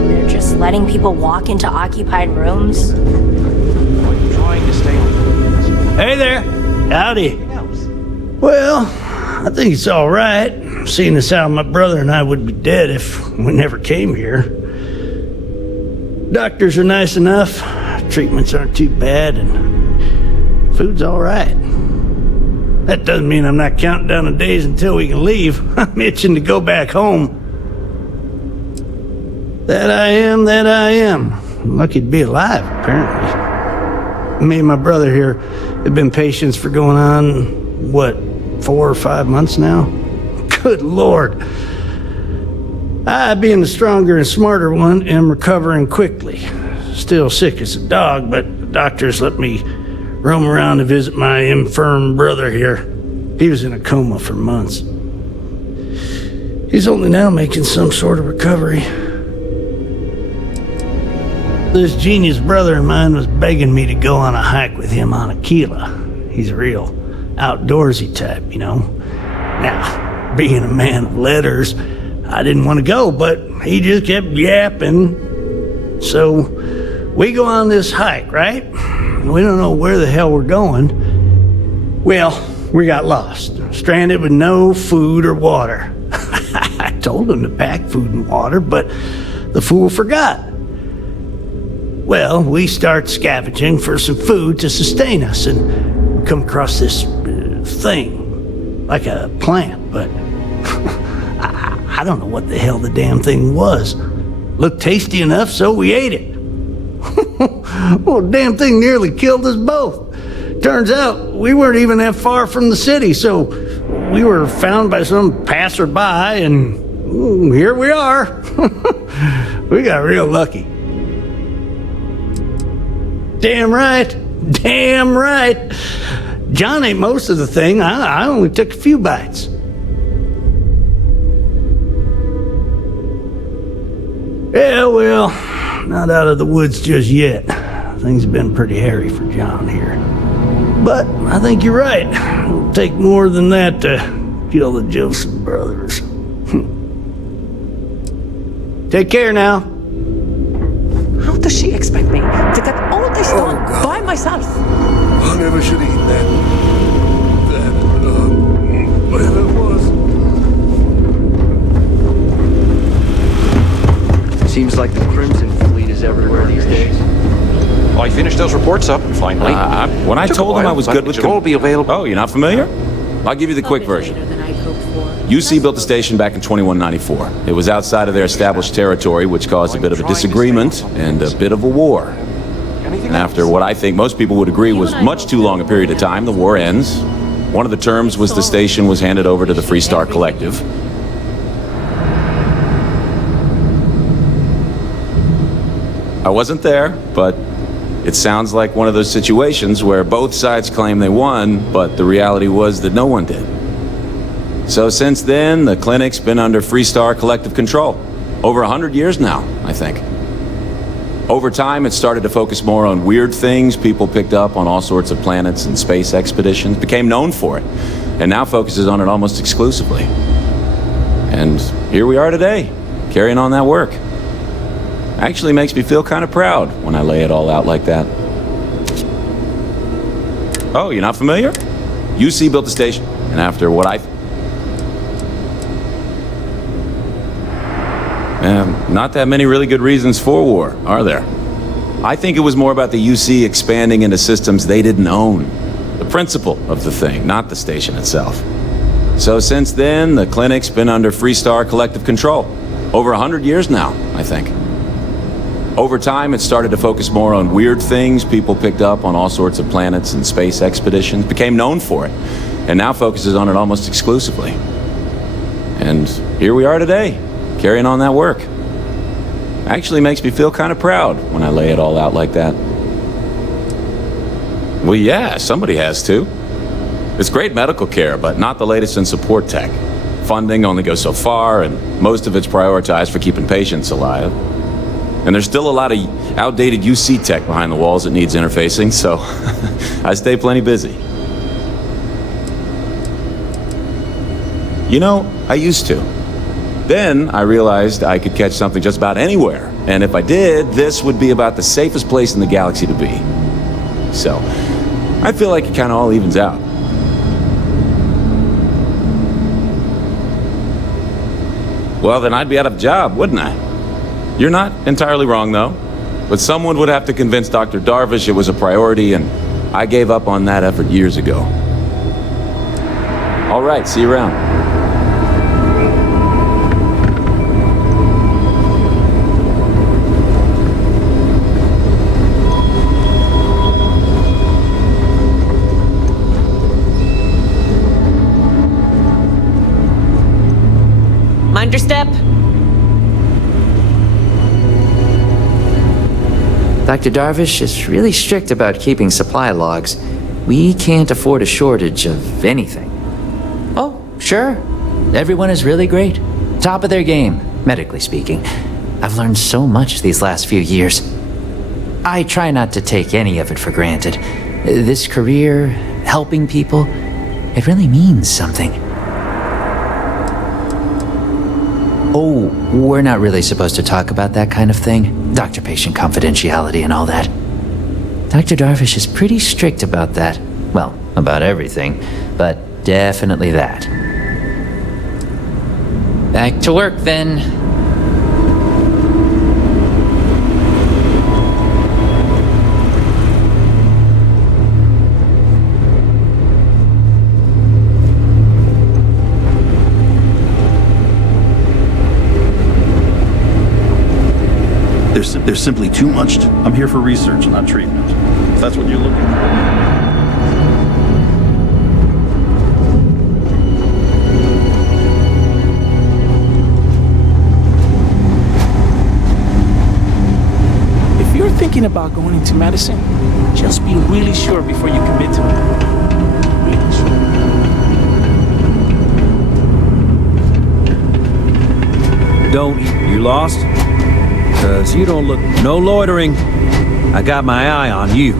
They're just letting people walk into occupied rooms. Trying to stay on. Hey there. Howdy. Well, I think it's all right, seeing as how my brother and I would be dead if we never came here. Doctors are nice enough, treatments aren't too bad, and food's all right. That doesn't mean I'm not counting down the days until we can leave. I'm itching to go back home. That I am. I'm lucky to be alive, apparently. Me and my brother here have been patients for going on, 4 or 5 months now? Good Lord. I, being the stronger and smarter one, am recovering quickly. Still sick as a dog, but the doctors let me roam around to visit my infirm brother here. He was in a coma for months. He's only now making some sort of recovery. This genius brother of mine was begging me to go on a hike with him on Aquila. He's a real outdoorsy type, you know. Now, being a man of letters, I didn't want to go, but he just kept yapping. So we go on this hike, right? We don't know where the hell we're going. Well, we got lost, stranded with no food or water. I told him to pack food and water, but the fool forgot. Well, we start scavenging for some food to sustain us, and we come across this thing, like a plant, but I don't know what the hell the damn thing was. Looked tasty enough, so we ate it. Well, the damn thing nearly killed us both. Turns out we weren't even that far from the city, so we were found by some passerby, and here we are. We got real lucky. Damn right. John ate most of the thing. I only took a few bites. Yeah, well, not out of the woods just yet. Things have been pretty hairy for John here. But I think you're right. It'll take more than that to kill the Joseph brothers. Take care now. How does she expect me to get all this done by myself? I never should have eaten whatever it was. Seems like the Crimson Fleet is everywhere these days. I finished those reports up finally. When I Took a told them I while, was but good it with should all be available. Oh, you're not familiar? I'll give you the quick version. UC built the station back in 2194. It was outside of their established territory, which caused a bit of a disagreement and a bit of a war. And after what I think most people would agree was much too long a period of time, the war ends. One of the terms was the station was handed over to the Free Star Collective. I wasn't there, but it sounds like one of those situations where both sides claim they won, but the reality was that no one did. So since then, the clinic's been under Free Star Collective control. Over 100 years now, I think. Over time, it started to focus more on weird things. People picked up on all sorts of planets and space expeditions, became known for it, and now focuses on it almost exclusively. And here we are today, carrying on that work. Actually makes me feel kind of proud when I lay it all out like that. Oh, you're not familiar? UC built the station, and after what not that many really good reasons for war, are there? I think it was more about the UC expanding into systems they didn't own. The principle of the thing, not the station itself. So since then, the clinic's been under Free Star Collective control. Over 100 years now, I think. Over time, it started to focus more on weird things. People picked up on all sorts of planets and space expeditions, became known for it, and now focuses on it almost exclusively. And here we are today, carrying on that work. Actually makes me feel kind of proud when I lay it all out like that. Well, yeah, somebody has to. It's great medical care, but not the latest in support tech. Funding only goes so far, and most of it's prioritized for keeping patients alive. And there's still a lot of outdated UC tech behind the walls that needs interfacing, so I stay plenty busy. You know, I used to. Then I realized I could catch something just about anywhere. And if I did, this would be about the safest place in the galaxy to be. So, I feel like it kind of all evens out. Well, then I'd be out of a job, wouldn't I? You're not entirely wrong, though. But someone would have to convince Dr. Darvish it was a priority, and I gave up on that effort years ago. All right, see you around. Mind your step. Dr. Darvish is really strict about keeping supply logs. We can't afford a shortage of anything. Oh, sure. Everyone is really great. Top of their game, medically speaking. I've learned so much these last few years. I try not to take any of it for granted. This career, helping people, it really means something. Oh, we're not really supposed to talk about that kind of thing. Doctor-patient confidentiality and all that. Dr. Darvish is pretty strict about that. Well, about everything, but definitely that. Back to work, then. There's simply too much to... I'm here for research, not treatment. If that's what you're looking for. If you're thinking about going into medicine, just be really sure before you commit to it. Really sure. Don't. You lost? 'cause you don't look... No loitering. I got my eye on you.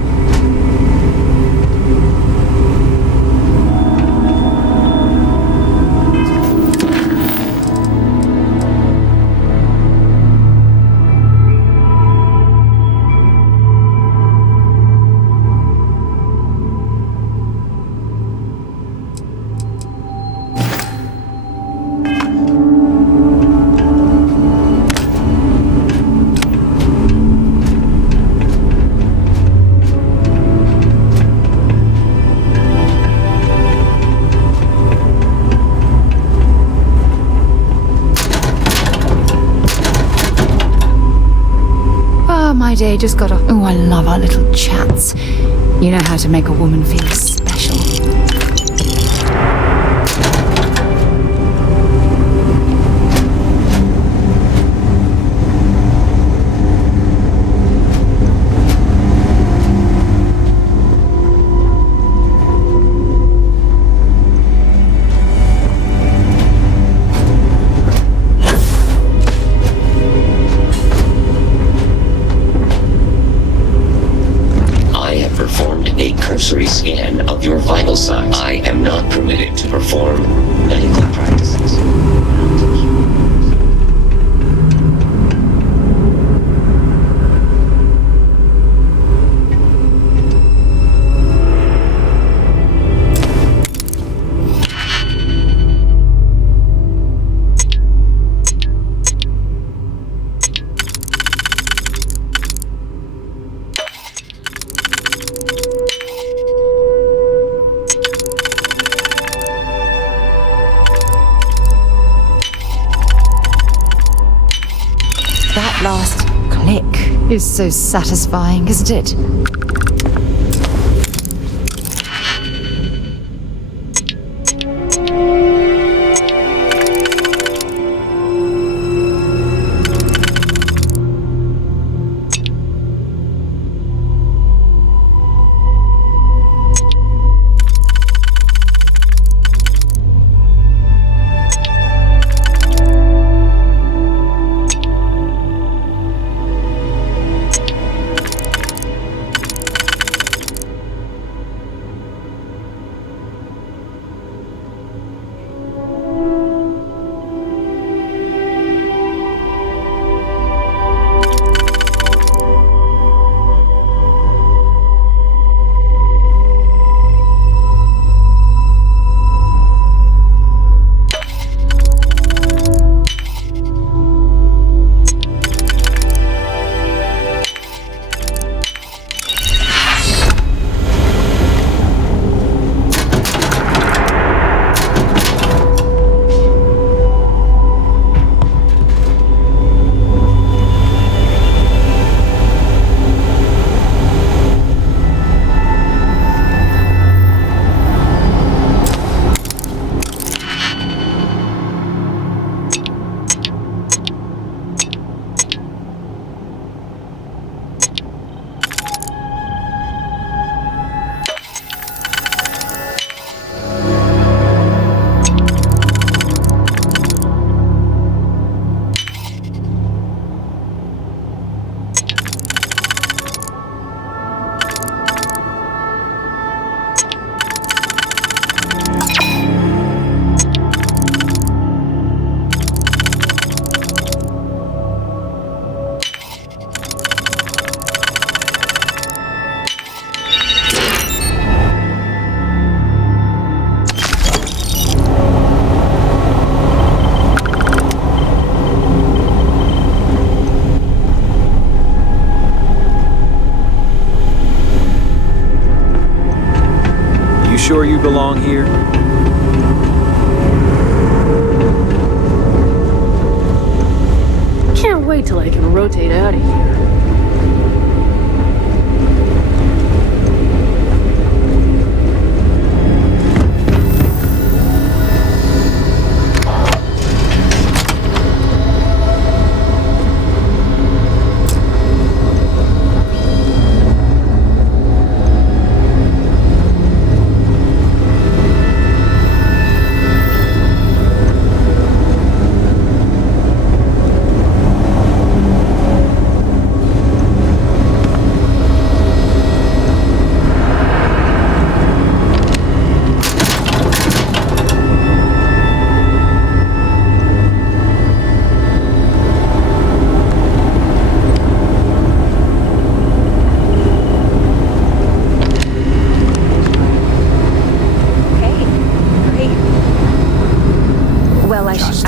My day just got off. Oh, I love our little chats. You know how to make a woman feel special. Cursory scan of your vital signs. I am not permitted to perform medical practices. That last click is so satisfying, isn't it? Sure you belong here? Can't wait till I can rotate out of here.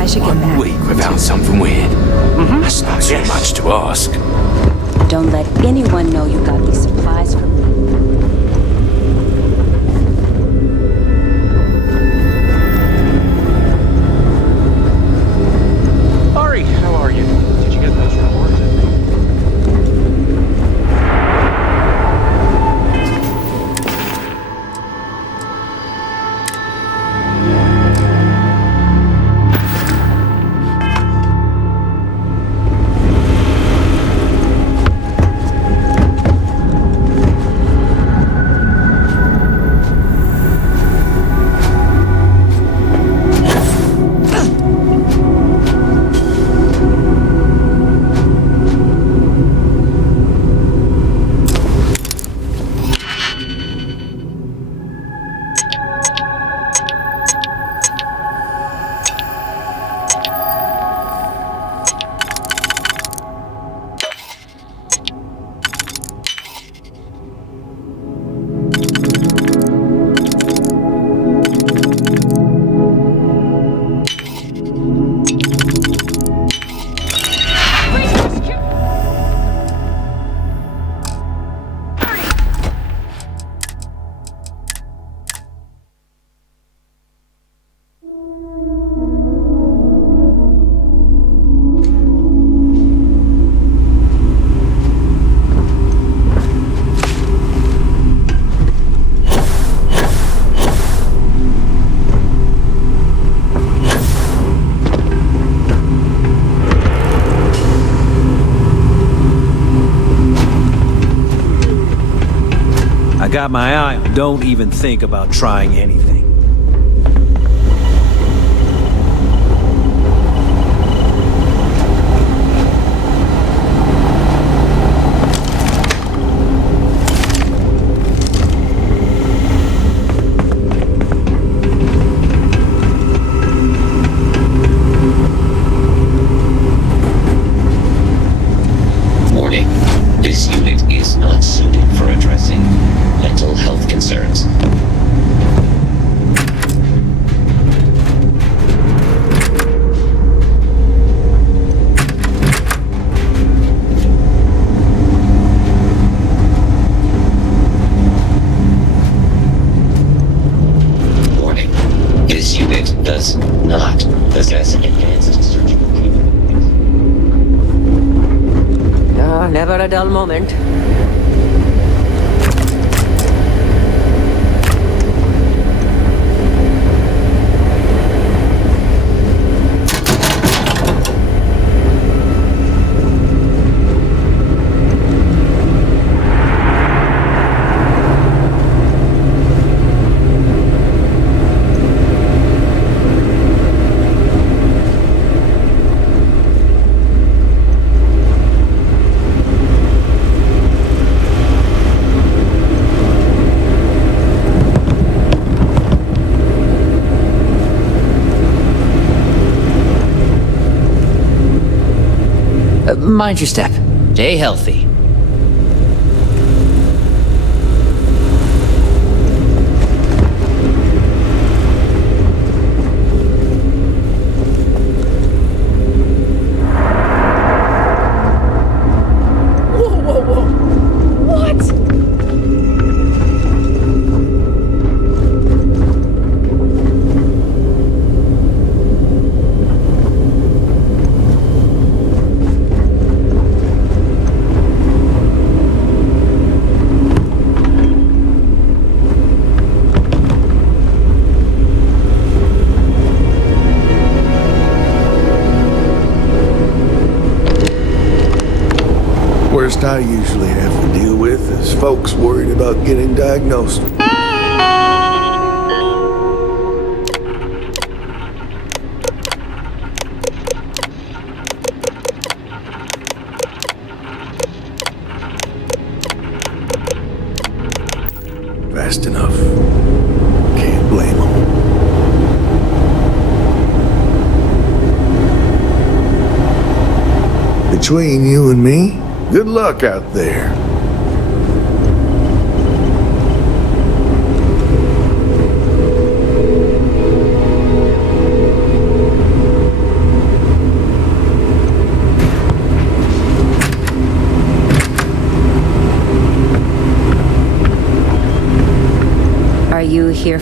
should get back. Week without something weird. That's not so much to ask. Don't let anyone know you got these supplies from me. Ari, how are you? Did you get those reports? I got my eye on. Don't even think about trying anything. Warning. This unit is not suited for addressing mental health concerns. Warning. This unit does not possess advanced surgical capabilities. Never a dull moment. Mind your step. Stay healthy. Worst I usually have to deal with is folks worried about getting diagnosed. Fast enough. Can't blame them. Between you and me, good luck out there.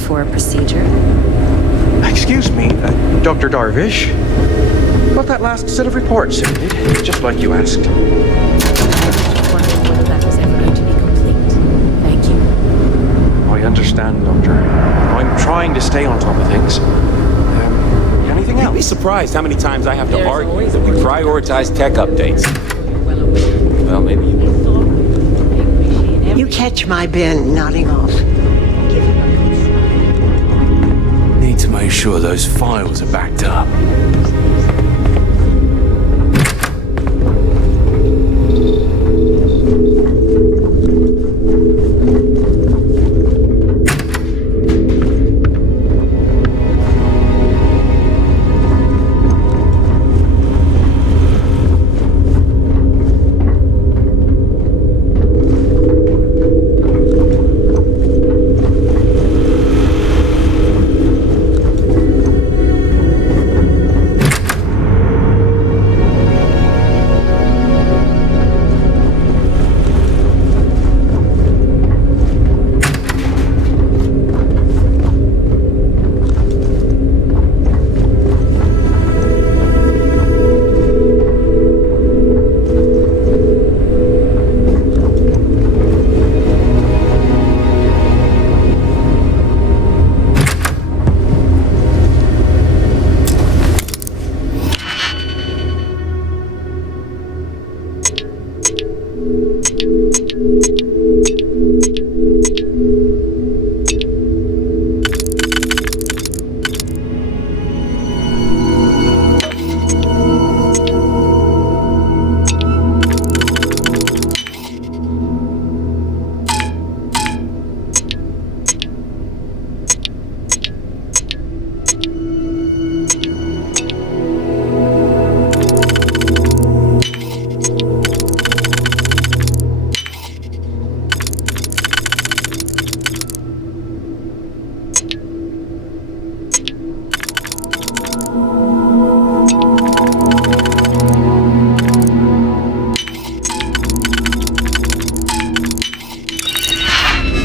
for a procedure? Excuse me, Dr. Darvish. Got that last set of reports submitted, just like you asked. Wondering whether that was ever going to be complete. Thank you. I understand, Doctor. I'm trying to stay on top of things. Anything else? You'd be surprised how many times I have to argue that we prioritize tech updates. Well, maybe you will. You catch my Ben nodding off. Need to make sure those files are backed up.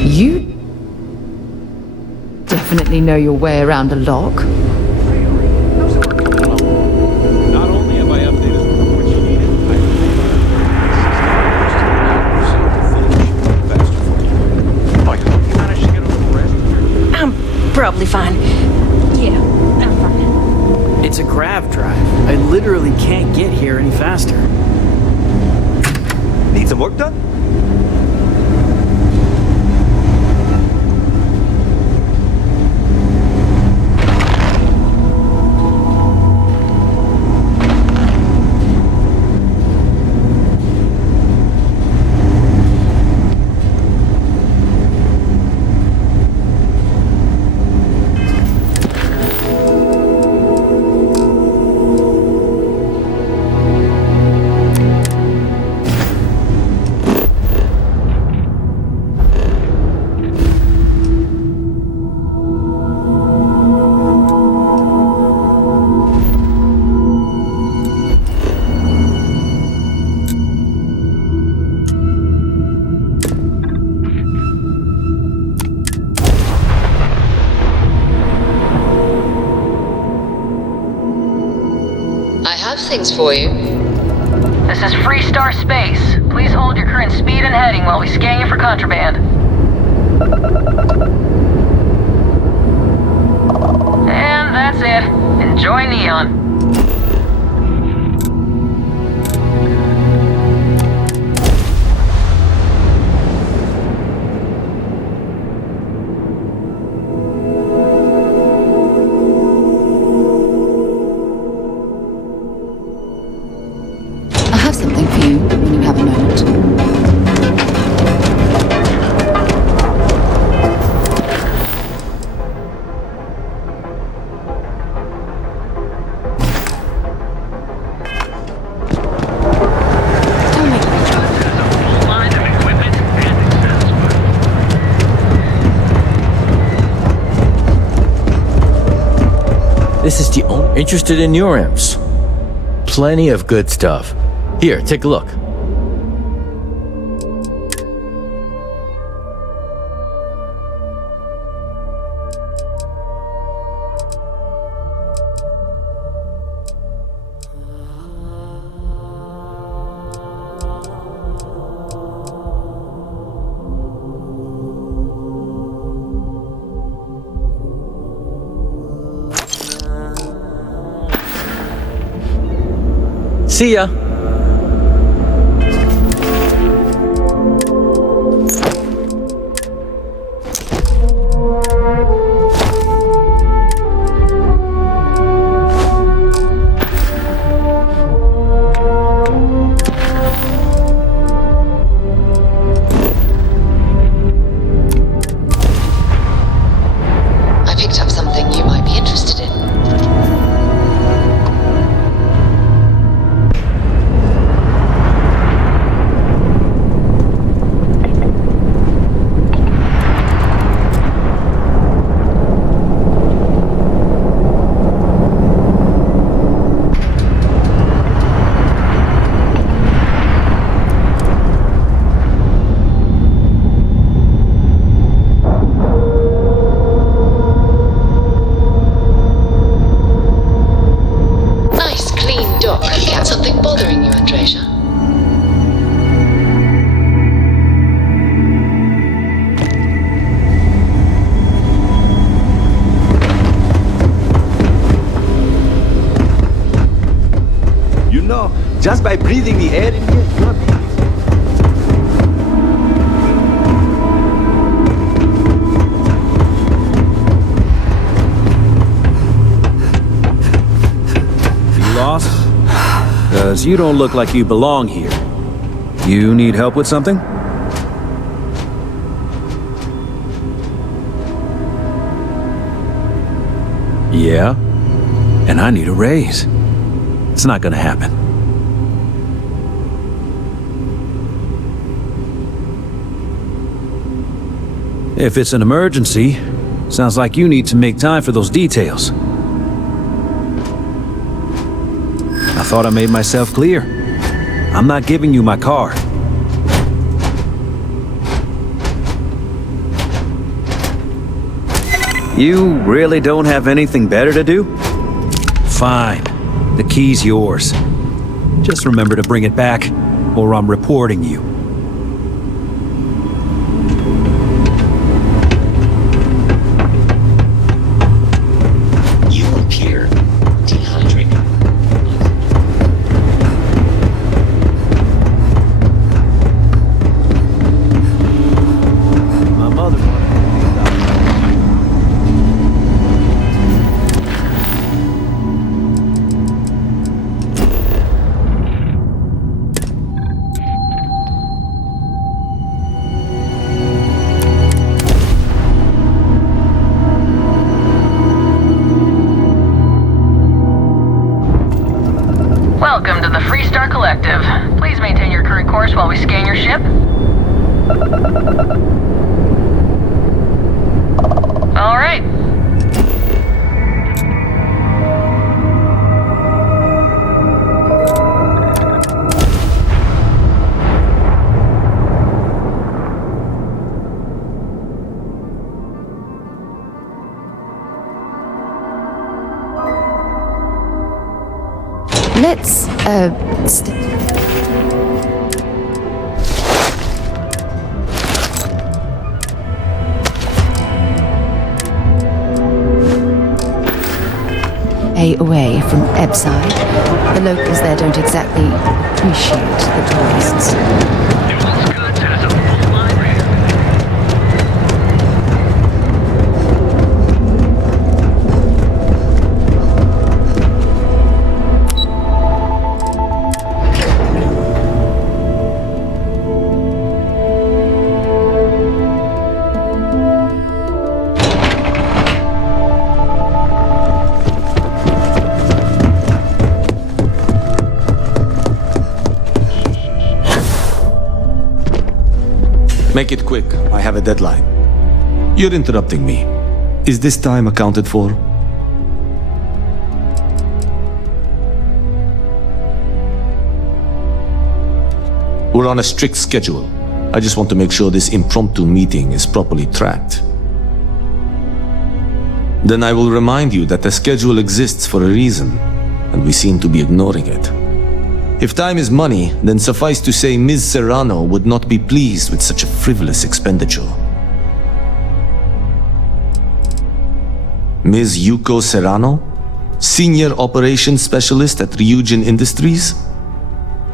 You definitely know your way around a lock. Not only have I updated what you needed, I hope you managed to get a little rest. I'm probably fine. Yeah, I'm fine. It's a grav drive. I literally can't get here any faster. Need some work done? I have things for you. This is Freestar Space. Please hold your current speed and heading while we scan you for contraband. And that's it. Enjoy Neon. I have something for you when you have a moment. This is the only... Interested in your imps? Plenty of good stuff. Here, take a look. See ya. I picked up something you might be interested in. Nice, clean dock. Got something bothering you, Andreja? You know, just by breathing the air in here, you're being... You lost? Because you don't look like you belong here. You need help with something? Yeah? And I need a raise. It's not gonna happen. If it's an emergency, sounds like you need to make time for those details. I thought I made myself clear. I'm not giving you my car. You really don't have anything better to do? Fine. The key's yours. Just remember to bring it back, or I'm reporting you. You appear dehydrated. My mother Welcome to the Freestar Collective. Please maintain your current course while we scan your ship. All right. Let's, away from Ebside. The locals there don't exactly appreciate the tourists. Make it quick. I have a deadline. You're interrupting me. Is this time accounted for? We're on a strict schedule. I just want to make sure this impromptu meeting is properly tracked. Then I will remind you that the schedule exists for a reason, and we seem to be ignoring it. If time is money, then suffice to say Ms. Serrano would not be pleased with such a frivolous expenditure. Ms. Yuko Serrano, Senior Operations Specialist at Ryujin Industries?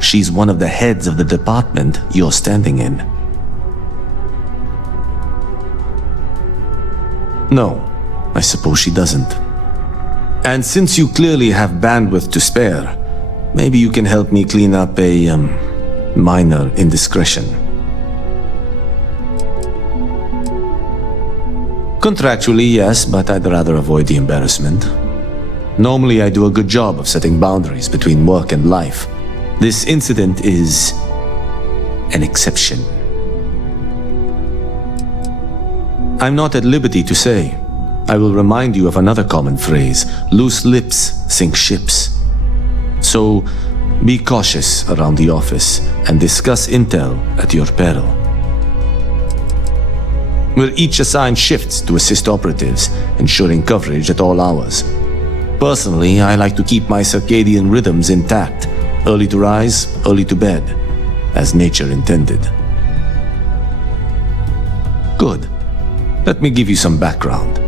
she's one of the heads of the department you're standing in. No, I suppose she doesn't. And since you clearly have bandwidth to spare, maybe you can help me clean up a, minor indiscretion. Contractually, yes, but I'd rather avoid the embarrassment. Normally, I do a good job of setting boundaries between work and life. This incident is an exception. I'm not at liberty to say. I will remind you of another common phrase: loose lips sink ships. So, be cautious around the office and discuss intel at your peril. We're each assigned shifts to assist operatives, ensuring coverage at all hours. Personally, I like to keep my circadian rhythms intact, early to rise, early to bed, as nature intended. Good. Let me give you some background.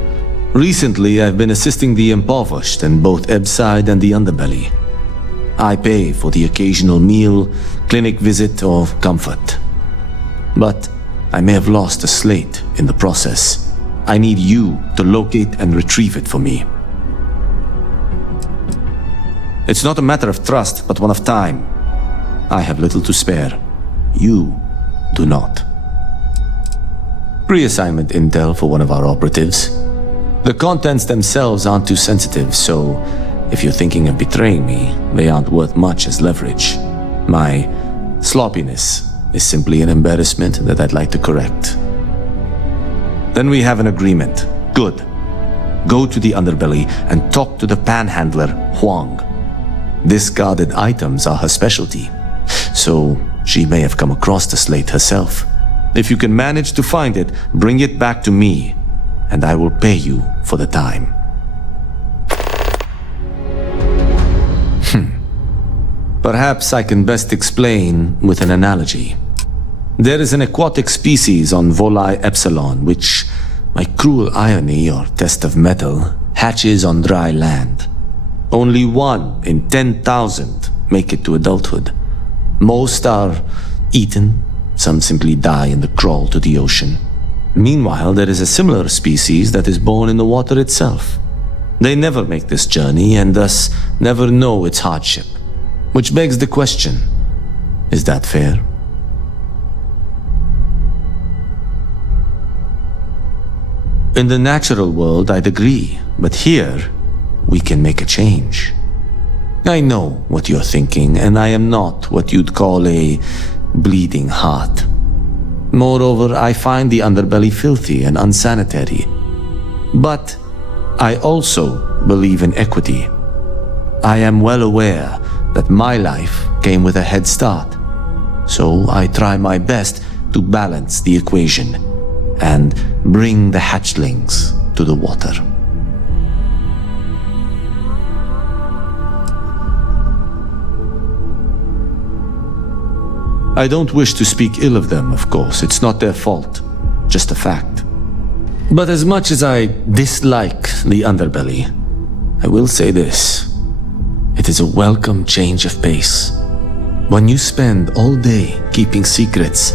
Recently, I've been assisting the impoverished in both Ebbside and the Underbelly. I pay for the occasional meal, clinic visit, or comfort. But I may have lost a slate in the process. I need you to locate and retrieve it for me. It's not a matter of trust, but one of time. I have little to spare. You do not. Reassignment intel for one of our operatives. The contents themselves aren't too sensitive, so if you're thinking of betraying me, they aren't worth much as leverage. My sloppiness is simply an embarrassment that I'd like to correct. Then we have an agreement. Good. Go to the Underbelly and talk to the panhandler, Huang. Discarded items are her specialty, so she may have come across the slate herself. If you can manage to find it, bring it back to me, and I will pay you for the time. Perhaps I can best explain with an analogy. There is an aquatic species on Volai Epsilon which, by cruel irony or test of metal, hatches on dry land. Only 1 in 10,000 make it to adulthood. Most are eaten, some simply die in the crawl to the ocean. Meanwhile, there is a similar species that is born in the water itself. They never make this journey and thus never know its hardship. Which begs the question, is that fair? In the natural world, I'd agree, but here, we can make a change. I know what you're thinking, and I am not what you'd call a bleeding heart. Moreover, I find the Underbelly filthy and unsanitary. But I also believe in equity. I am well aware that my life came with a head start, so I try my best to balance the equation and bring the hatchlings to the water. I don't wish to speak ill of them, of course. It's not their fault, just a fact. But as much as I dislike the Underbelly, I will say this. It is a welcome change of pace. When you spend all day keeping secrets,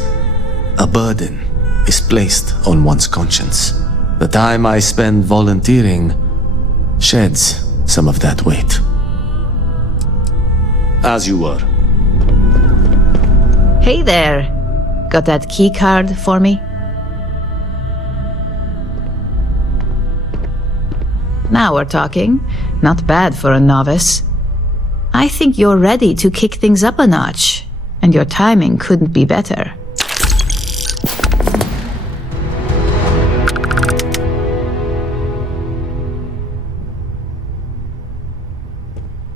a burden is placed on one's conscience. The time I spend volunteering sheds some of that weight. As you were. Hey there. Got that key card for me? Now we're talking. Not bad for a novice. I think you're ready to kick things up a notch, and your timing couldn't be better.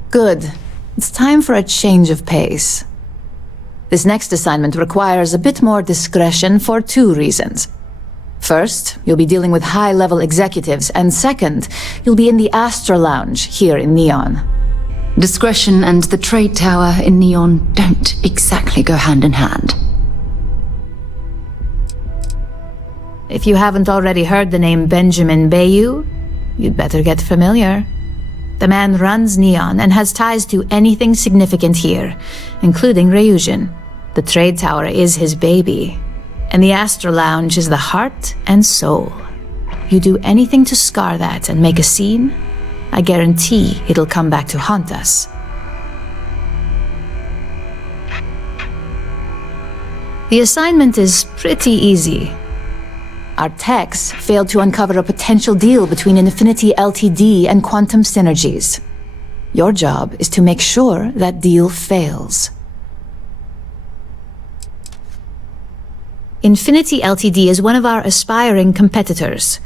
Good. It's time for a change of pace. This next assignment requires a bit more discretion for 2 reasons. First, you'll be dealing with high-level executives, and second, you'll be in the Astra Lounge here in Neon. Discretion and the trade tower in Neon don't exactly go hand in hand. If you haven't already heard the name Benjamin Bayou, you'd better get familiar. The man runs Neon and has ties to anything significant here, including Ryujin. The trade tower is his baby, and the Astro Lounge is the heart and soul. You do anything to scar that and make a scene, I guarantee it'll come back to haunt us. The assignment is pretty easy. Our techs failed to uncover a potential deal between Infinity Ltd. And Quantum Synergies. Your job is to make sure that deal fails. Infinity Ltd. Is one of our aspiring competitors.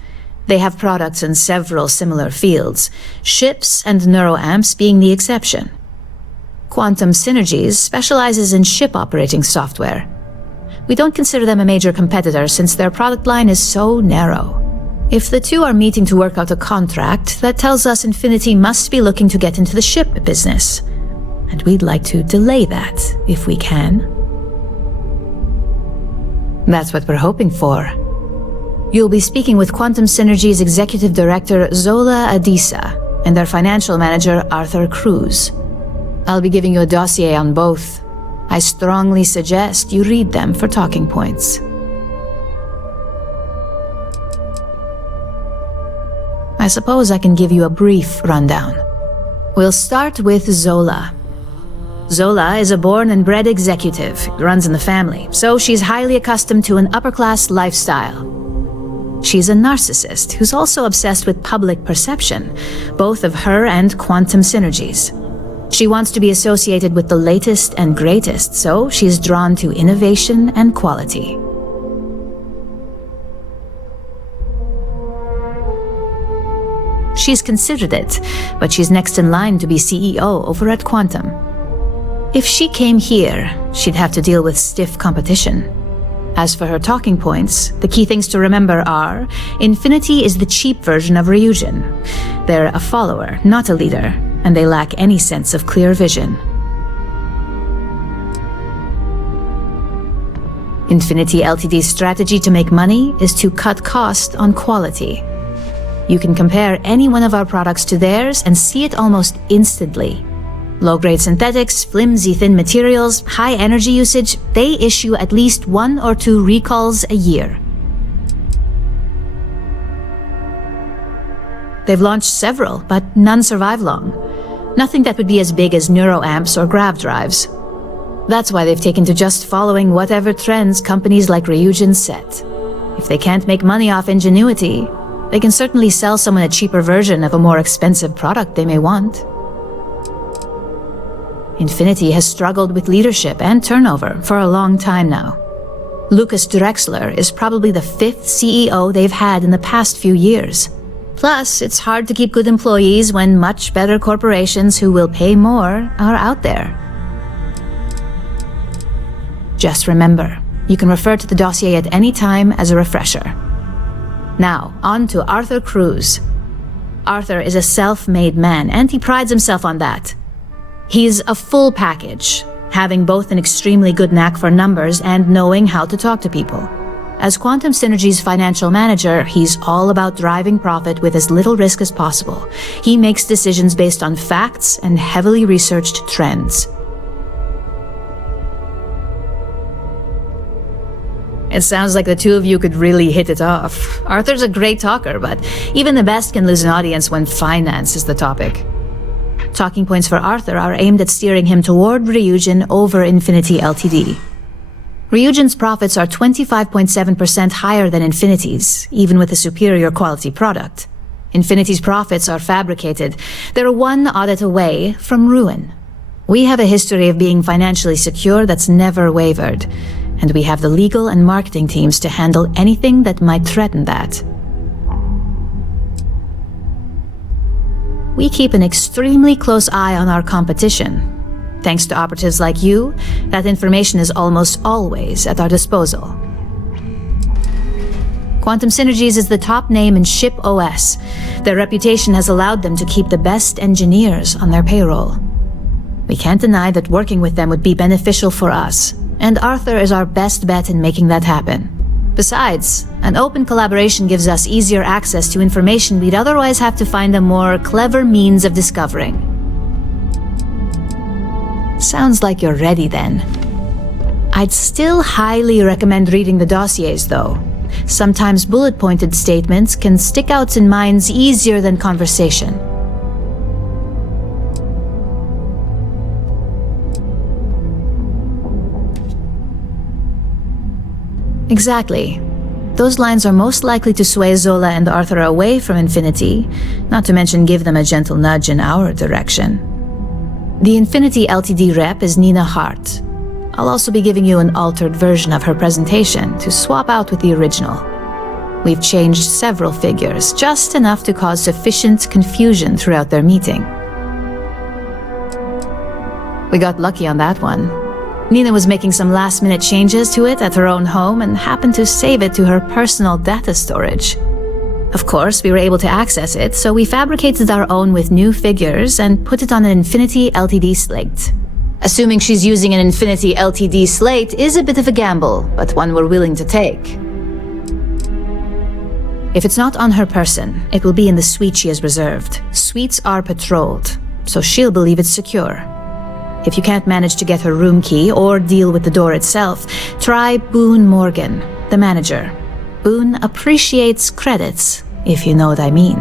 They have products in several similar fields, ships and neuroamps being the exception. Quantum Synergies specializes in ship operating software. We don't consider them a major competitor since their product line is so narrow. If the two are meeting to work out a contract, that tells us Infinity must be looking to get into the ship business. And we'd like to delay that, if we can. That's what we're hoping for. You'll be speaking with Quantum Synergy's Executive Director Zola Adisa and their Financial Manager Arthur Cruz. I'll be giving you a dossier on both. I strongly suggest you read them for talking points. I suppose I can give you a brief rundown. We'll start with Zola. Zola is a born and bred executive, runs in the family, so she's highly accustomed to an upper-class lifestyle. She's a narcissist who's also obsessed with public perception, both of her and Quantum Synergies. She wants to be associated with the latest and greatest, so she's drawn to innovation and quality. She's considered it, but she's next in line to be CEO over at Quantum. If she came here, she'd have to deal with stiff competition. As for her talking points, the key things to remember are, Infinity is the cheap version of Ryujin. They're a follower, not a leader, and they lack any sense of clear vision. Infinity Ltd's strategy to make money is to cut cost on quality. You can compare any one of our products to theirs and see it almost instantly. Low-grade synthetics, flimsy thin materials, high energy usage, they issue at least 1 or 2 recalls a year. They've launched several, but none survive long. Nothing that would be as big as neuroamps or grav drives. That's why they've taken to just following whatever trends companies like Ryujin set. If they can't make money off ingenuity, they can certainly sell someone a cheaper version of a more expensive product they may want. Infinity has struggled with leadership and turnover for a long time now. Lucas Drexler is probably the 5th CEO they've had in the past few years. Plus, it's hard to keep good employees when much better corporations who will pay more are out there. Just remember, you can refer to the dossier at any time as a refresher. Now, on to Arthur Cruz. Arthur is a self-made man, and he prides himself on that. He's a full package, having both an extremely good knack for numbers and knowing how to talk to people. As Quantum Synergy's financial manager, he's all about driving profit with as little risk as possible. He makes decisions based on facts and heavily researched trends. It sounds like the two of you could really hit it off. Arthur's a great talker, but even the best can lose an audience when finance is the topic. Talking points for Arthur are aimed at steering him toward Ryujin over Infinity Ltd. Ryujin's profits are 25.7% higher than Infinity's, even with a superior quality product. Infinity's profits are fabricated. They're one audit away from ruin. We have a history of being financially secure that's never wavered, and we have the legal and marketing teams to handle anything that might threaten that. We keep an extremely close eye on our competition. Thanks to operatives like you, that information is almost always at our disposal. Quantum Synergies is the top name in ship OS. Their reputation has allowed them to keep the best engineers on their payroll. We can't deny that working with them would be beneficial for us, and Arthur is our best bet in making that happen. Besides, an open collaboration gives us easier access to information we'd otherwise have to find a more clever means of discovering. Sounds like you're ready then. I'd still highly recommend reading the dossiers, though. Sometimes bullet-pointed statements can stick out in minds easier than conversation. Exactly. Those lines are most likely to sway Zola and Arthur away from Infinity, not to mention give them a gentle nudge in our direction. The Infinity Ltd rep is Nina Hart. I'll also be giving you an altered version of her presentation to swap out with the original. We've changed several figures, just enough to cause sufficient confusion throughout their meeting. We got lucky on that one. Nina was making some last-minute changes to it at her own home and happened to save it to her personal data storage. Of course, we were able to access it, so we fabricated our own with new figures and put it on an Infinity Ltd slate. Assuming she's using an Infinity Ltd slate is a bit of a gamble, but one we're willing to take. If it's not on her person, it will be in the suite she has reserved. Suites are patrolled, so she'll believe it's secure. If you can't manage to get her room key or deal with the door itself, try Boone Morgan, the manager. Boone appreciates credits, if you know what I mean.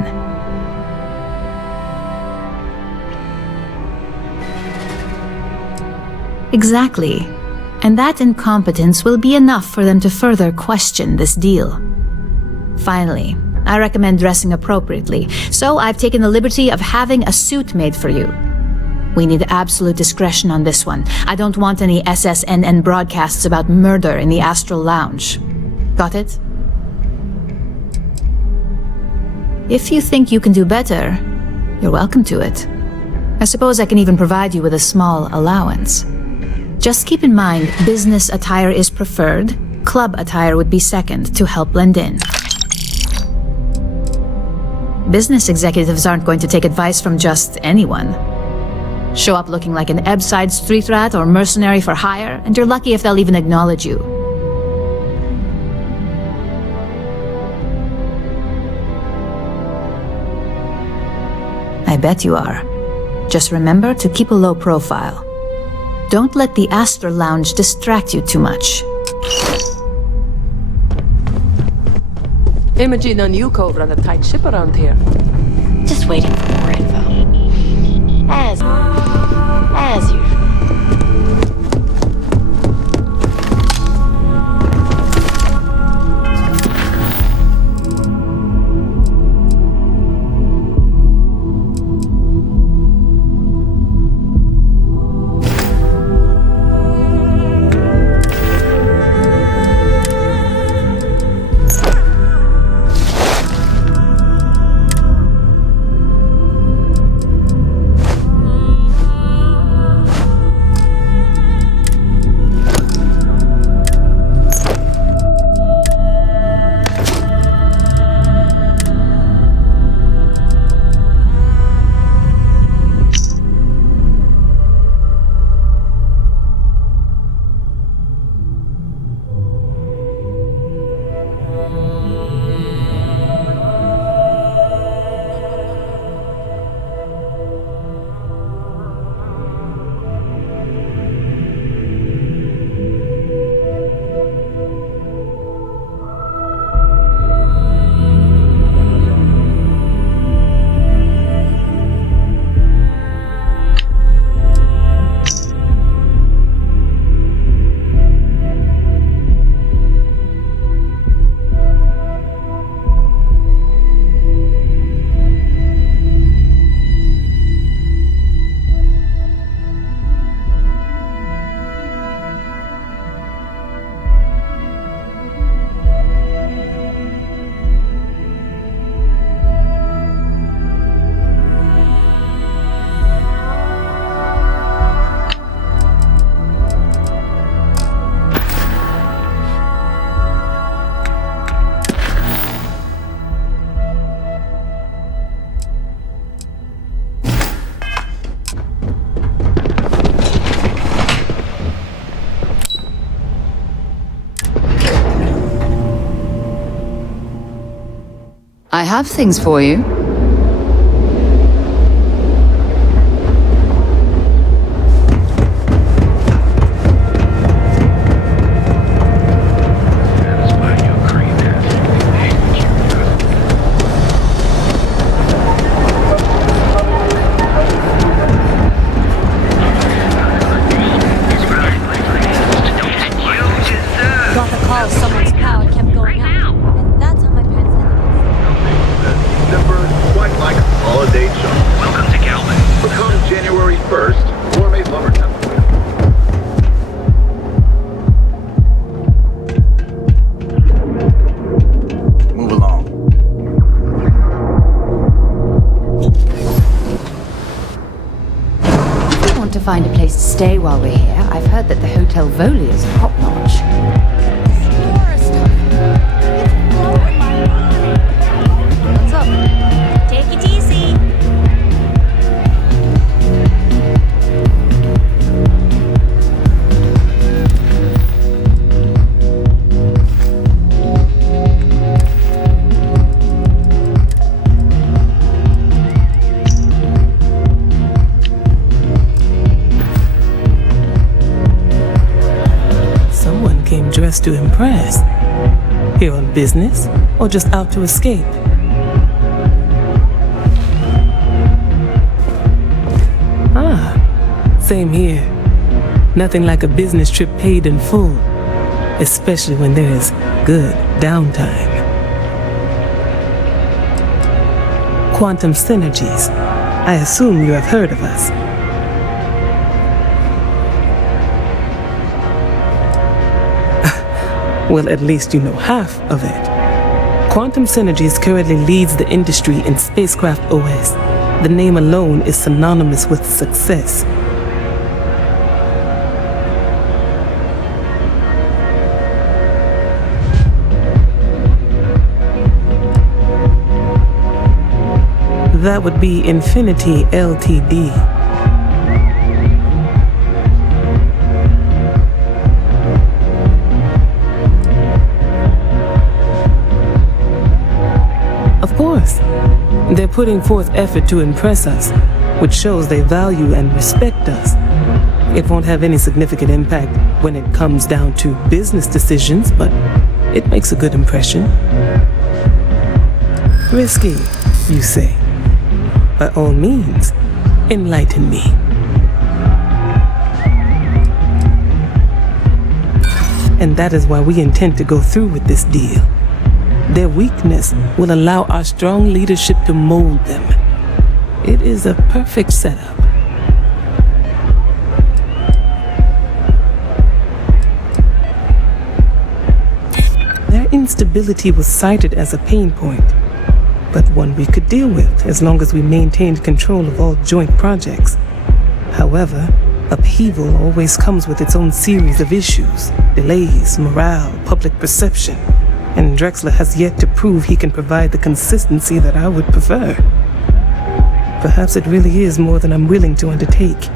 Exactly. And that incompetence will be enough for them to further question this deal. Finally, I recommend dressing appropriately, so I've taken the liberty of having a suit made for you. We need absolute discretion on this one. I don't want any SSNN broadcasts about murder in the Astral Lounge. Got it? If you think you can do better, you're welcome to it. I suppose I can even provide you with a small allowance. Just keep in mind, business attire is preferred. Club attire would be second to help blend in. Business executives aren't going to take advice from just anyone. Show up looking like an Ebbside street rat or mercenary for hire, and you're lucky if they'll even acknowledge you. I bet you are. Just remember to keep a low profile. Don't let the Astral Lounge distract you too much. Imogene and Yuko run a tight ship around here. Just waiting for more info. As usual. have things for you. Got the call someone's power kept going out. And that's how my parents December, quite like a holiday show. Welcome to Calvin. Come January 1st, Gourmet Lumber Temple. Move along. If you want to find a place to stay while we're here, I've heard that the Hotel Voli is top-notch. What's up? Take it easy. Someone came dressed to impress. Here on business, or just out to escape? Ah, same here. Nothing like a business trip paid in full, especially when there is good downtime. Quantum Synergies. I assume you have heard of us. Well, at least you know half of it. Quantum Synergies currently leads the industry in spacecraft OS. The name alone is synonymous with success. That would be Infinity Ltd. Of course, they're putting forth effort to impress us, which shows they value and respect us. It won't have any significant impact when it comes down to business decisions, but it makes a good impression. Risky, you say? By all means, enlighten me. And that is why we intend to go through with this deal. Their weakness will allow our strong leadership to mold them. It is a perfect setup. Their instability was cited as a pain point, but one we could deal with as long as we maintained control of all joint projects. However, upheaval always comes with its own series of issues: delays, morale, public perception. And Drexler has yet to prove he can provide the consistency that I would prefer. Perhaps it really is more than I'm willing to undertake.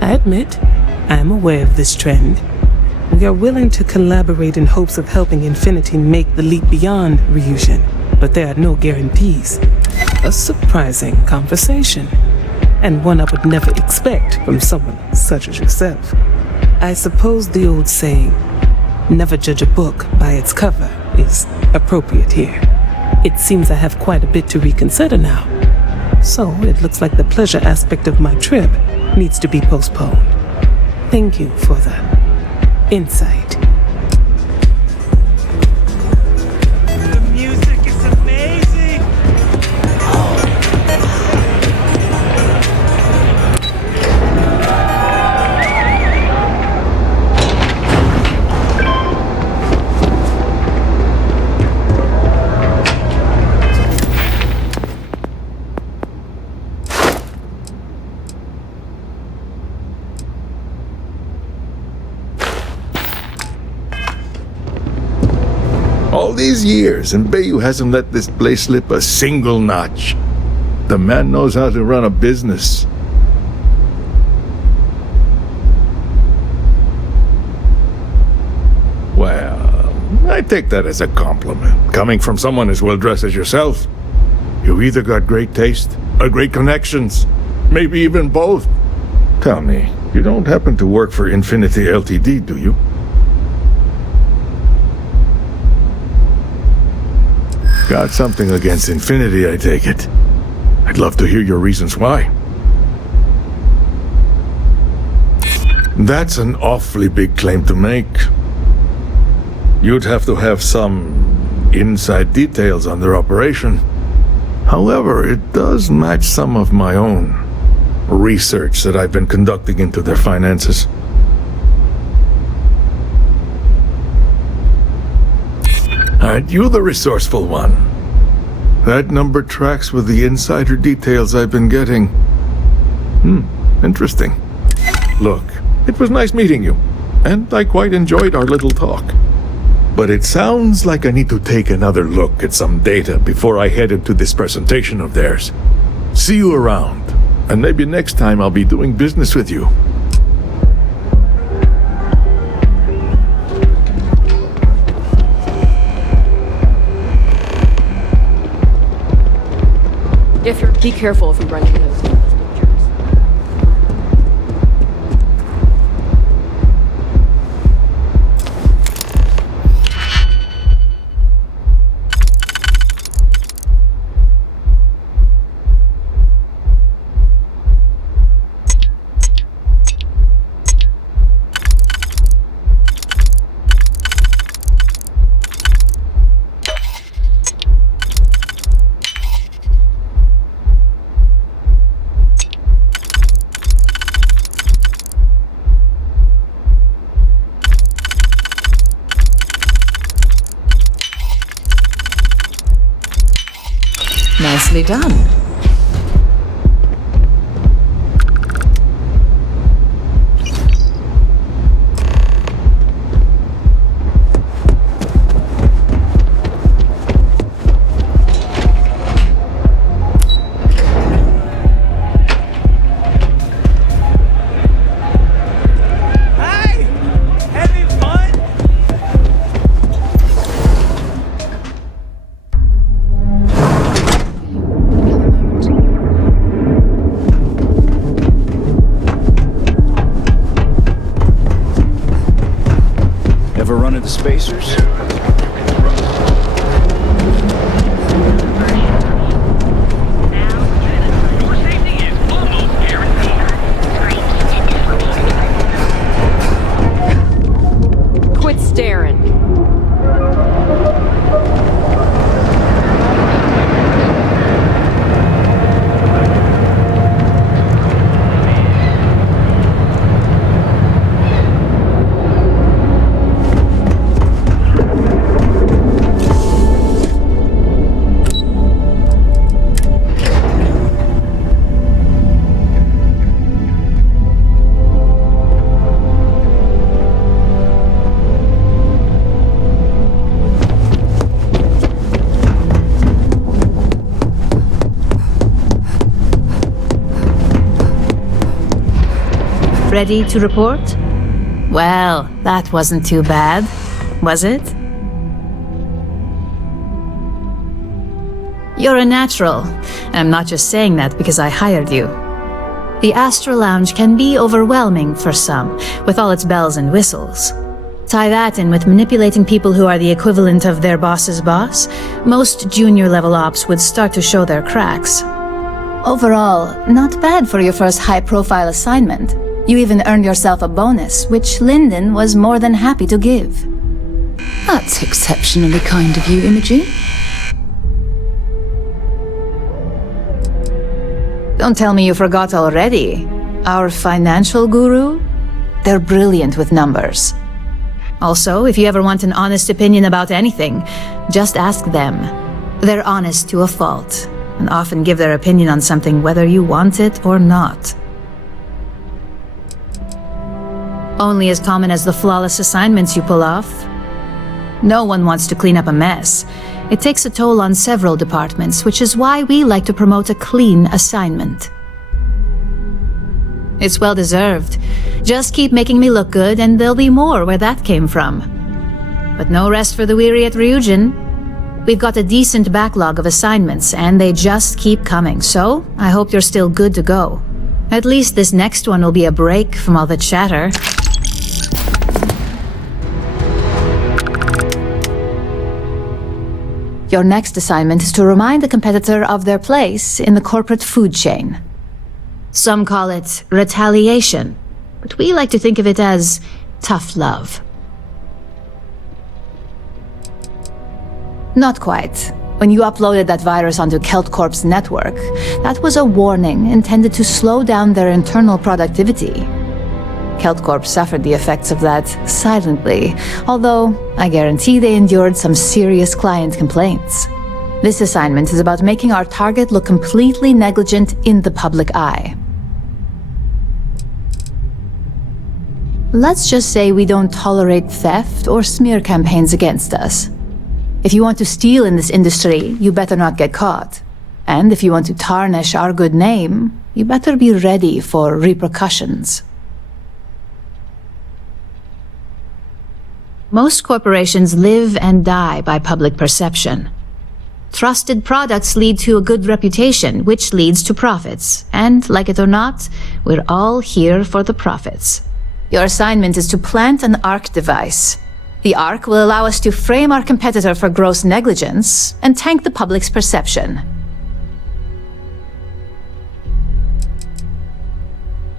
I admit, I am aware of this trend. We are willing to collaborate in hopes of helping Infinity make the leap beyond Ryujin, but there are no guarantees. A surprising conversation, and one I would never expect from someone such as yourself. I suppose the old saying, never judge a book by its cover, is appropriate here. It seems I have quite a bit to reconsider now. So it looks like the pleasure aspect of my trip needs to be postponed. Thank you for the insight. The music is amazing! All these years, and Bayou hasn't let this place slip a single notch. The man knows how to run a business. Well, I take that as a compliment, coming from someone as well-dressed as yourself. You either got great taste or great connections, maybe even both. Tell me, you don't happen to work for Infinity Ltd., do you? Got something against Infinity, I take it. I'd love to hear your reasons why. That's an awfully big claim to make. You'd have to have some inside details on their operation. However, it does match some of my own research that I've been conducting into their finances. Aren't you the resourceful one? That number tracks with the insider details I've been getting. Interesting. Look, it was nice meeting you, and I quite enjoyed our little talk. But it sounds like I need to take another look at some data before I head into this presentation of theirs. See you around, and maybe next time I'll be doing business with you. Be careful if you run into those. Nicely done. Spacers? Quit staring. Ready to report? Well, that wasn't too bad, was it? You're a natural, and I'm not just saying that because I hired you. The Astral Lounge can be overwhelming for some, with all its bells and whistles. Tie that in with manipulating people who are the equivalent of their boss's boss, most junior-level ops would start to show their cracks. Overall, not bad for your first high-profile assignment. You even earned yourself a bonus, which Lyndon was more than happy to give. That's exceptionally kind of you, Imogen. Don't tell me you forgot already. Our financial guru? They're brilliant with numbers. Also, if you ever want an honest opinion about anything, just ask them. They're honest to a fault, and often give their opinion on something whether you want it or not. Only as common as the flawless assignments you pull off. No one wants to clean up a mess. It takes a toll on several departments, which is why we like to promote a clean assignment. It's well deserved. Just keep making me look good, and there'll be more where that came from. but no rest for the weary at Ryujin. We've got a decent backlog of assignments, and they just keep coming, so I hope you're still good to go. At least this next one will be a break from all the chatter. Your next assignment is to remind the competitor of their place in the corporate food chain. Some call it retaliation, but we like to think of it as tough love. Not quite. When you uploaded that virus onto KeltCorp's network, that was a warning intended to slow down their internal productivity. KeltCorp suffered the effects of that silently, although I guarantee they endured some serious client complaints. This assignment is about making our target look completely negligent in the public eye. Let's just say we don't tolerate theft or smear campaigns against us. If you want to steal in this industry, you better not get caught. And if you want to tarnish our good name, you better be ready for repercussions. Most corporations live and die by public perception. Trusted products lead to a good reputation, which leads to profits. And, like it or not, we're all here for the profits. Your assignment is to plant an ARC device. The ARC will allow us to frame our competitor for gross negligence and tank the public's perception.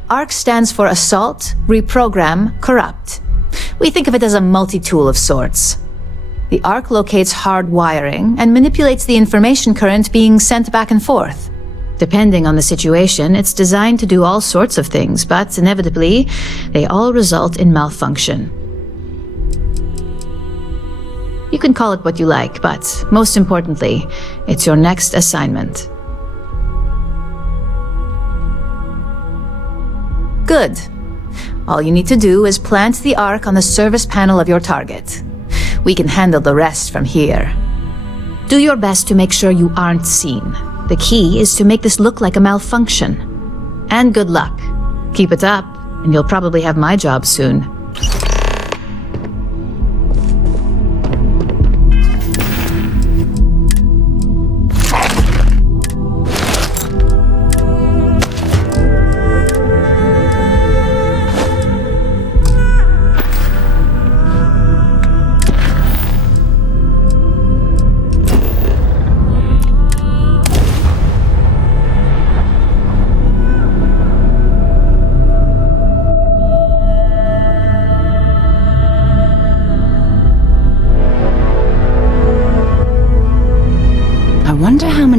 ARC stands for Assault, Reprogram, Corrupt. We think of it as a multi-tool of sorts. The ARC locates hard wiring and manipulates the information current being sent back and forth. Depending on the situation, it's designed to do all sorts of things, but inevitably, they all result in malfunction. You can call it what you like, but most importantly, it's your next assignment. Good. All you need to do is plant the ARC on the service panel of your target. We can handle the rest from here. Do your best to make sure you aren't seen. The key is to make this look like a malfunction. And good luck. Keep it up, and you'll probably have my job soon.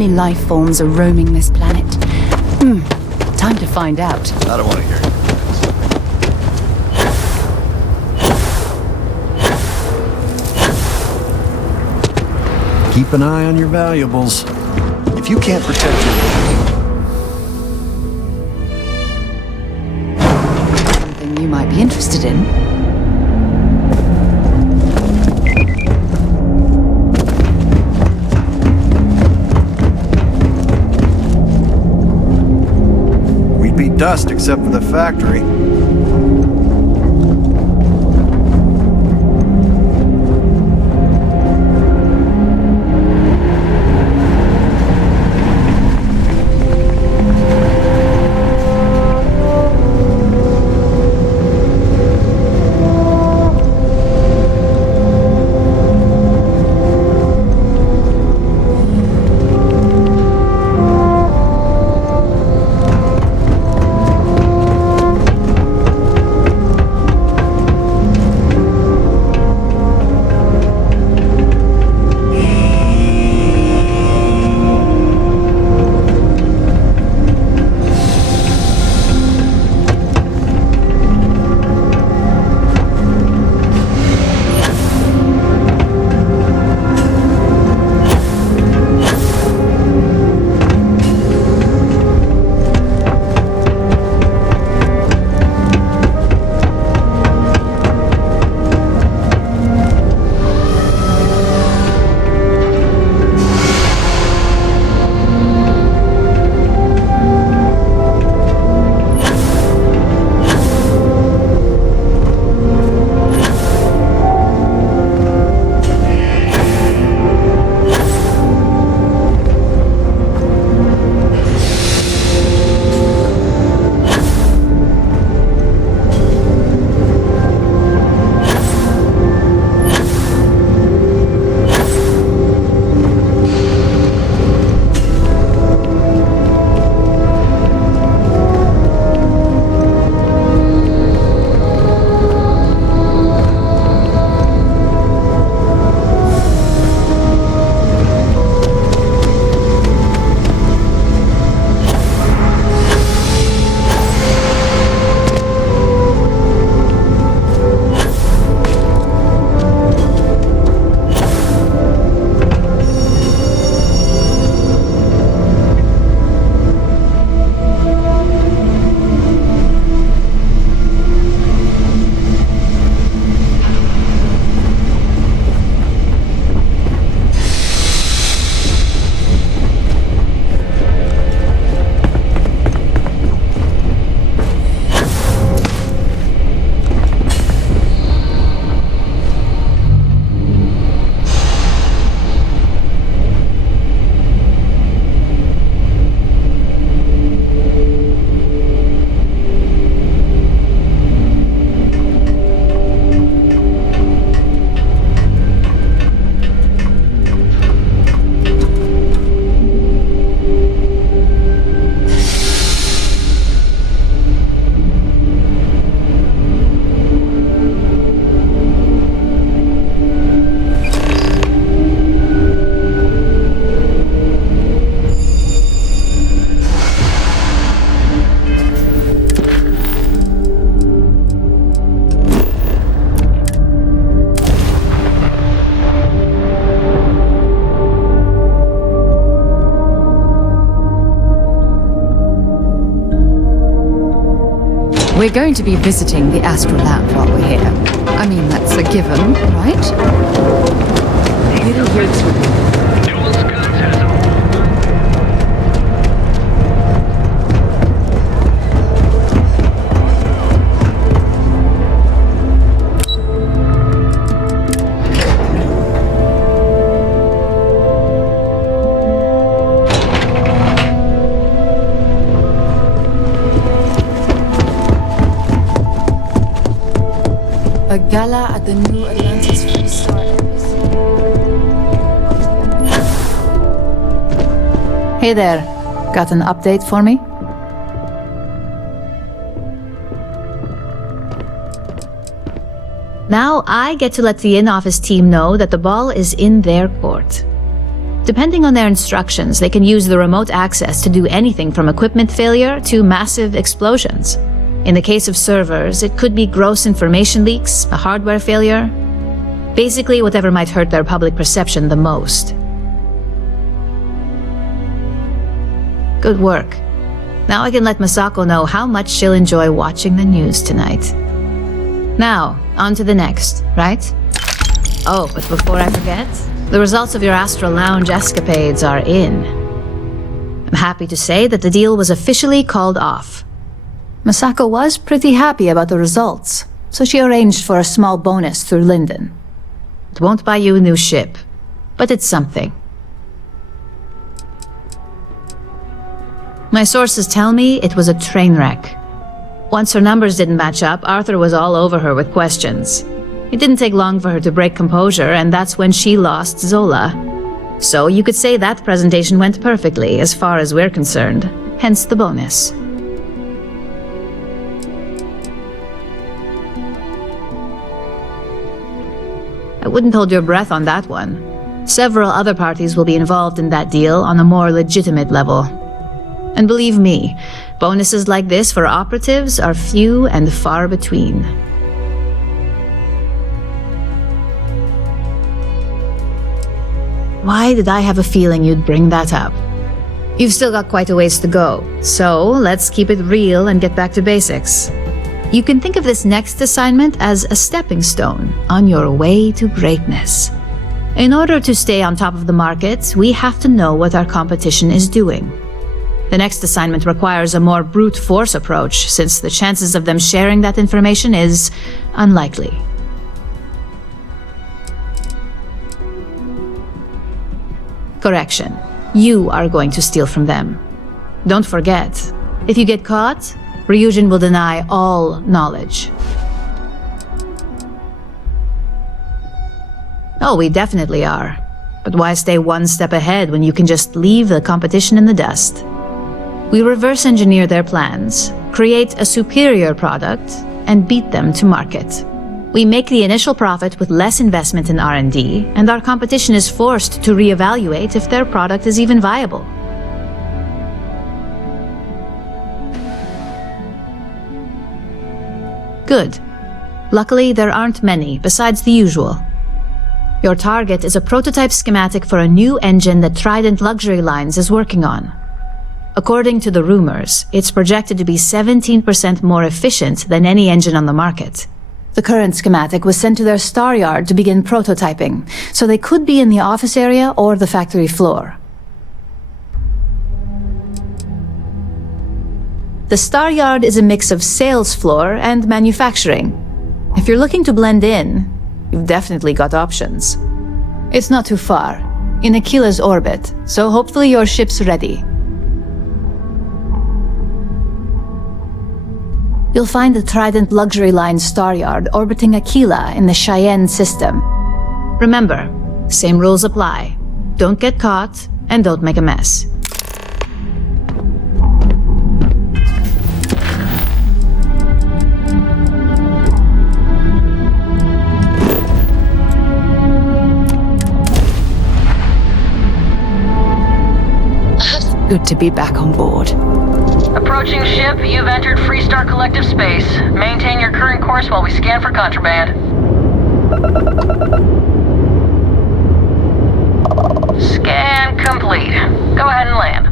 Life forms are roaming this planet. Time to find out. I don't want to hear it. Keep an eye on your valuables. If you can't protect your... Something you might be interested in. Dust except for the factory. We're going to be visiting the Astral Lab while we're here. I mean, that's a given, right? You didn't hear this one. A gala at the New Atlantis Free Star Embassy. Hey there. Got an update for me? Now I get to let the in-office team know that the ball is in their court. Depending on their instructions, they can use the remote access to do anything from equipment failure to massive explosions. In the case of servers, it could be gross information leaks, a hardware failure, basically whatever might hurt their public perception the most. Good work. Now I can let Masako know how much she'll enjoy watching the news tonight. Now, on to the next, right? Oh, but before I forget, the results of your Astral Lounge escapades are in. I'm happy to say that the deal was officially called off. Masako was pretty happy about the results, so she arranged for a small bonus through Linden. It won't buy you a new ship, but it's something. My sources tell me it was a train wreck. Once her numbers didn't match up, Arthur was all over her with questions. It didn't take long for her to break composure, and that's when she lost Zola. So you could say that presentation went perfectly, as far as we're concerned. Hence the bonus. I wouldn't hold your breath on that one. Several other parties will be involved in that deal on a more legitimate level. And believe me, bonuses like this for operatives are few and far between. Why did I have a feeling you'd bring that up? You've still got quite a ways to go, so let's keep it real and get back to basics. You can think of this next assignment as a stepping stone on your way to greatness. In order to stay on top of the market, we have to know what our competition is doing. The next assignment requires a more brute force approach, since the chances of them sharing that information is unlikely. Correction. You are going to steal from them. Don't forget, if you get caught, Ryujin will deny all knowledge. Oh, we definitely are. But why stay one step ahead when you can just leave the competition in the dust? We reverse engineer their plans, create a superior product, and beat them to market. We make the initial profit with less investment in R&D, and our competition is forced to reevaluate if their product is even viable. Good. Luckily, there aren't many, besides the usual. Your target is a prototype schematic for a new engine that Trident Luxury Lines is working on. According to the rumors, it's projected to be 17% more efficient than any engine on the market. The current schematic was sent to their star yard to begin prototyping, so they could be in the office area or the factory floor. The star yard is a mix of sales floor and manufacturing. If you're looking to blend in, you've definitely got options. It's not too far, in Aquila's orbit, so hopefully your ship's ready. You'll find the Trident Luxury Line star yard orbiting Aquila in the Cheyenne system. Remember, same rules apply. Don't get caught, and don't make a mess. Good to be back on board. Approaching ship, you've entered Freestar Collective space. Maintain your current course while we scan for contraband. Scan complete. Go ahead and land.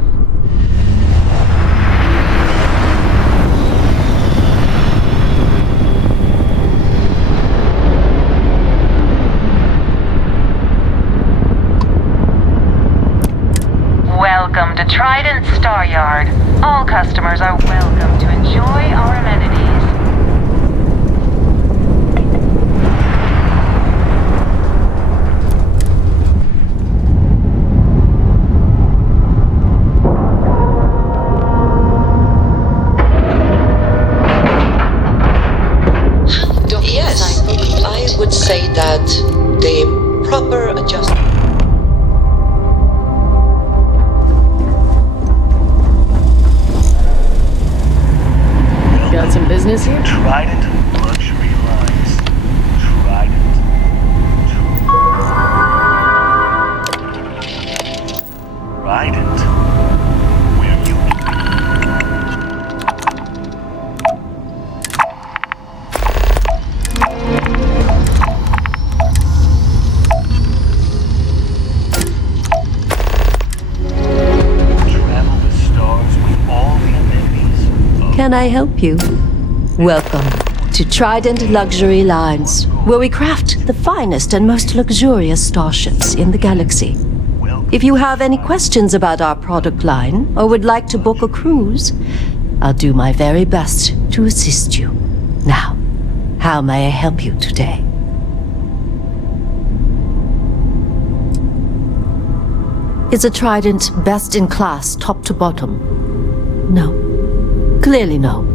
Welcome to Trident Star Yard. All customers are welcome to enjoy our amenities. Yes, I would say that the proper adjustment. Got some business here? Trident luxury lines. Trident. Trident. Where you travel the stars with all the amenities. Can I help you? Welcome to Trident Luxury Lines, where we craft the finest and most luxurious starships in the galaxy. If you have any questions about our product line or would like to book a cruise, I'll do my very best to assist you. Now, how may I help you today? Is a Trident best in class, top to bottom? No. Clearly no.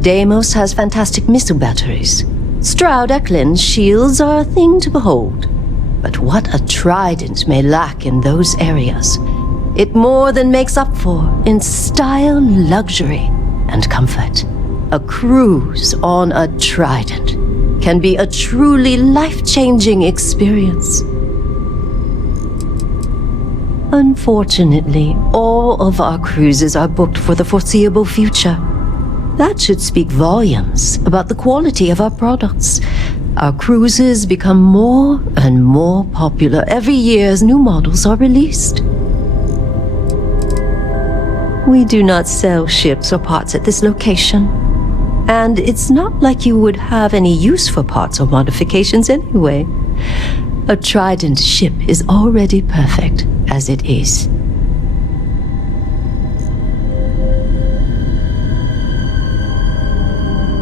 Deimos has fantastic missile batteries. Stroud Eklund's shields are a thing to behold. But what a Trident may lack in those areas, it more than makes up for in style, luxury, and comfort. A cruise on a Trident can be a truly life-changing experience. Unfortunately, all of our cruises are booked for the foreseeable future. That should speak volumes about the quality of our products. Our cruises become more and more popular every year as new models are released. We do not sell ships or parts at this location. And it's not like you would have any use for parts or modifications anyway. A Trident ship is already perfect as it is.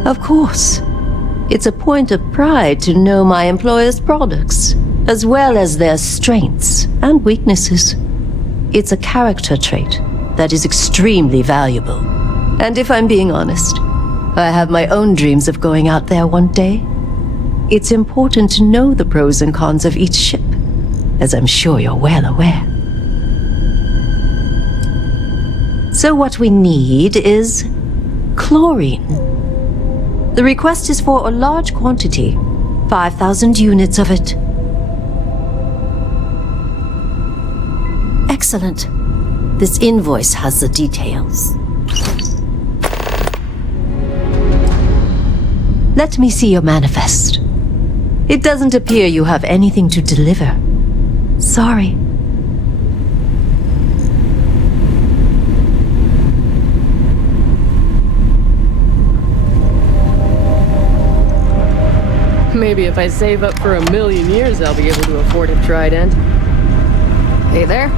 Of course, it's a point of pride to know my employer's products, as well as their strengths and weaknesses. It's a character trait that is extremely valuable. And if I'm being honest, I have my own dreams of going out there one day. It's important to know the pros and cons of each ship, as I'm sure you're well aware. So what we need is chlorine. The request is for a large quantity, 5,000 units of it. Excellent. This invoice has the details. Let me see your manifest. It doesn't appear you have anything to deliver. Sorry. Maybe if I save up for 1,000,000 years, I'll be able to afford a Trident. Hey there.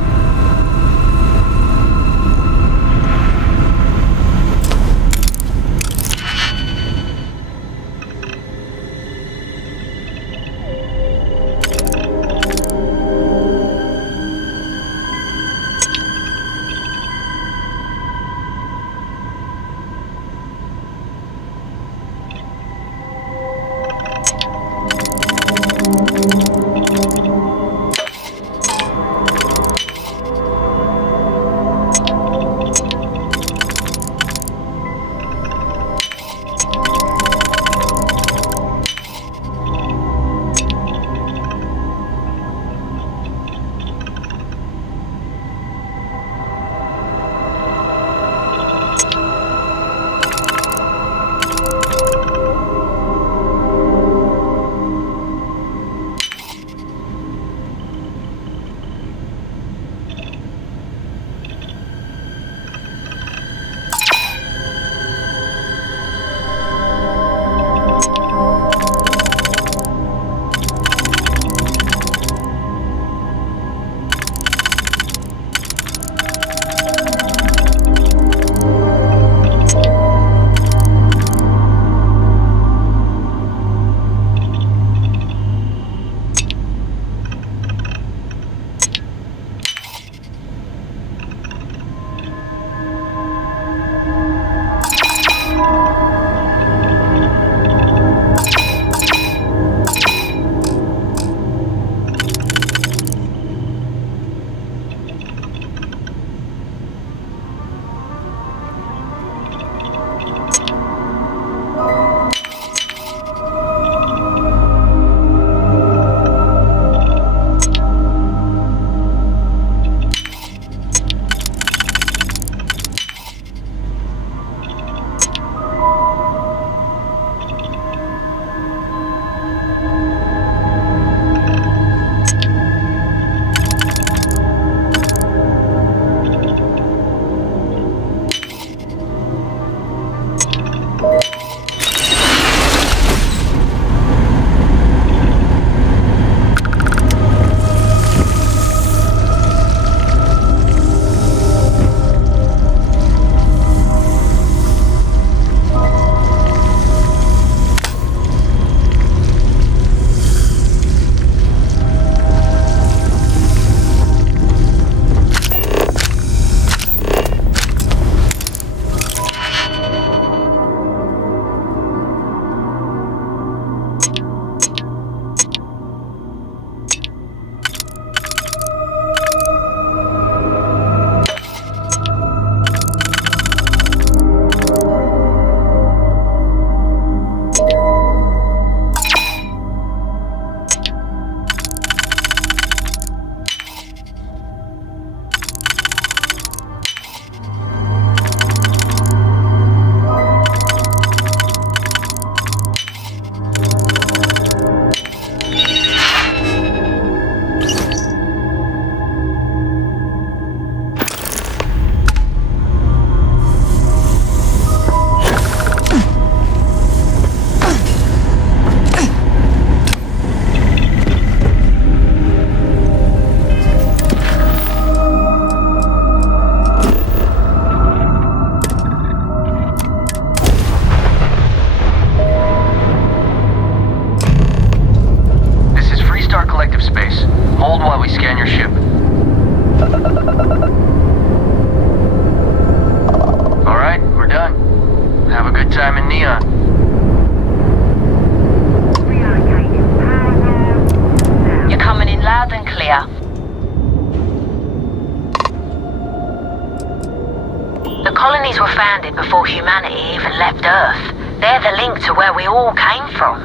colonies were founded before humanity even left Earth. They're the link to where we all came from.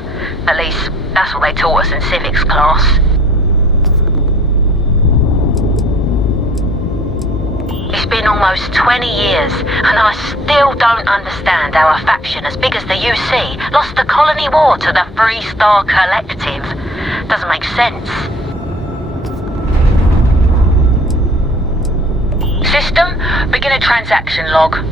At least, that's what they taught us in civics class. It's been almost 20 years, and I still don't understand how a faction as big as the UC lost the colony war to the Freestar Collective. Doesn't make sense. System, begin a transaction log.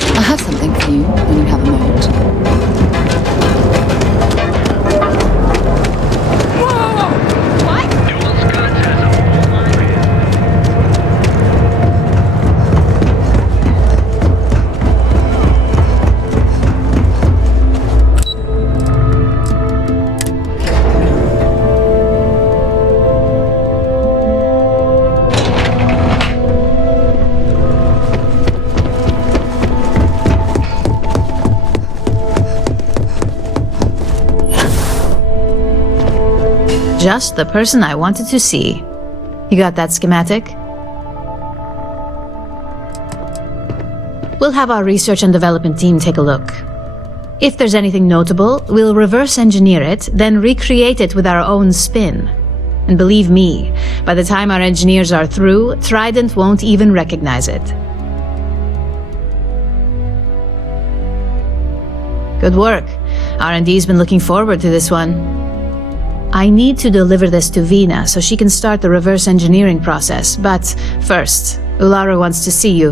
I have something for you when you have a moment. Just the person I wanted to see. You got that schematic? We'll have our research and development team take a look. If there's anything notable, we'll reverse engineer it, then recreate it with our own spin. And believe me, by the time our engineers are through, Trident won't even recognize it. Good work. R&D's been looking forward to this one. I need to deliver this to Vina so she can start the reverse engineering process, but first, Ularu wants to see you.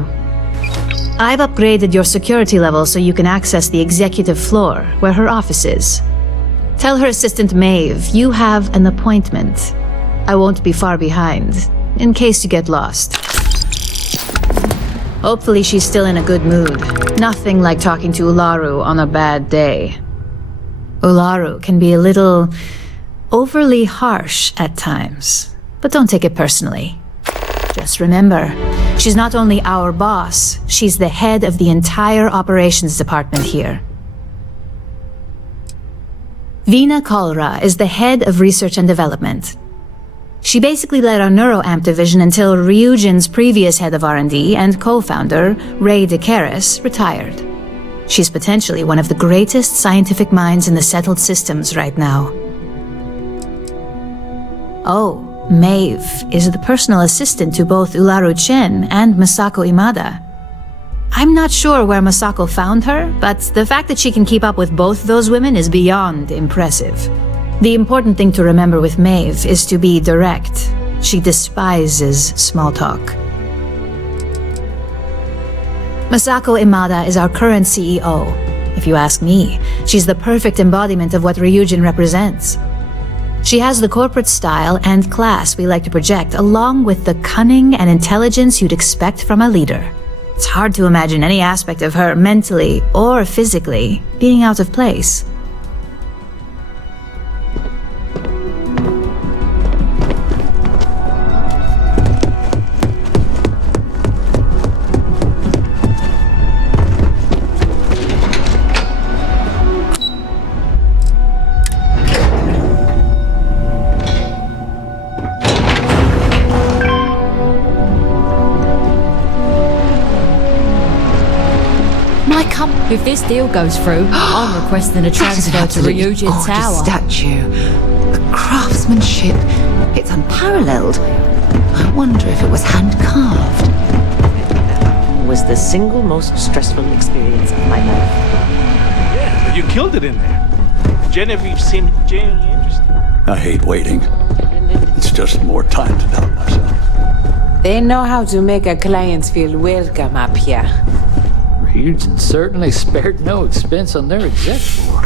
I've upgraded your security level so you can access the executive floor, where her office is. Tell her assistant Maeve you have an appointment. I won't be far behind, in case you get lost. Hopefully she's still in a good mood. Nothing like talking to Ularu on a bad day. Ularu can be a little overly harsh at times, but don't take it personally. Just remember, she's not only our boss, she's the head of the entire operations department here. Vina Kalra is the head of research and development. She basically led our neuroamp division until Ryujin's previous head of R&D and co-founder, Ray DeCaris, retired. She's potentially one of the greatest scientific minds in the settled systems right now. Oh, Maeve is the personal assistant to both Ularu Chen and Masako Imada. I'm not sure where Masako found her, but the fact that she can keep up with both those women is beyond impressive. The important thing to remember with Maeve is to be direct. She despises small talk. Masako Imada is our current CEO. If you ask me, she's the perfect embodiment of what Ryujin represents. She has the corporate style and class we like to project, along with the cunning and intelligence you'd expect from a leader. It's hard to imagine any aspect of her, mentally or physically, being out of place. If this deal goes through, I'm requesting a transfer to Ryujin Tower. Statue. The craftsmanship, it's unparalleled. I wonder if it was hand-carved. Was the single most stressful experience of my life. Yeah, but you killed it in there. Genevieve seemed genuinely interesting. I hate waiting. It's just more time to doubt myself. They know how to make a client feel welcome up here. Ryujin certainly spared no expense on their exec floor.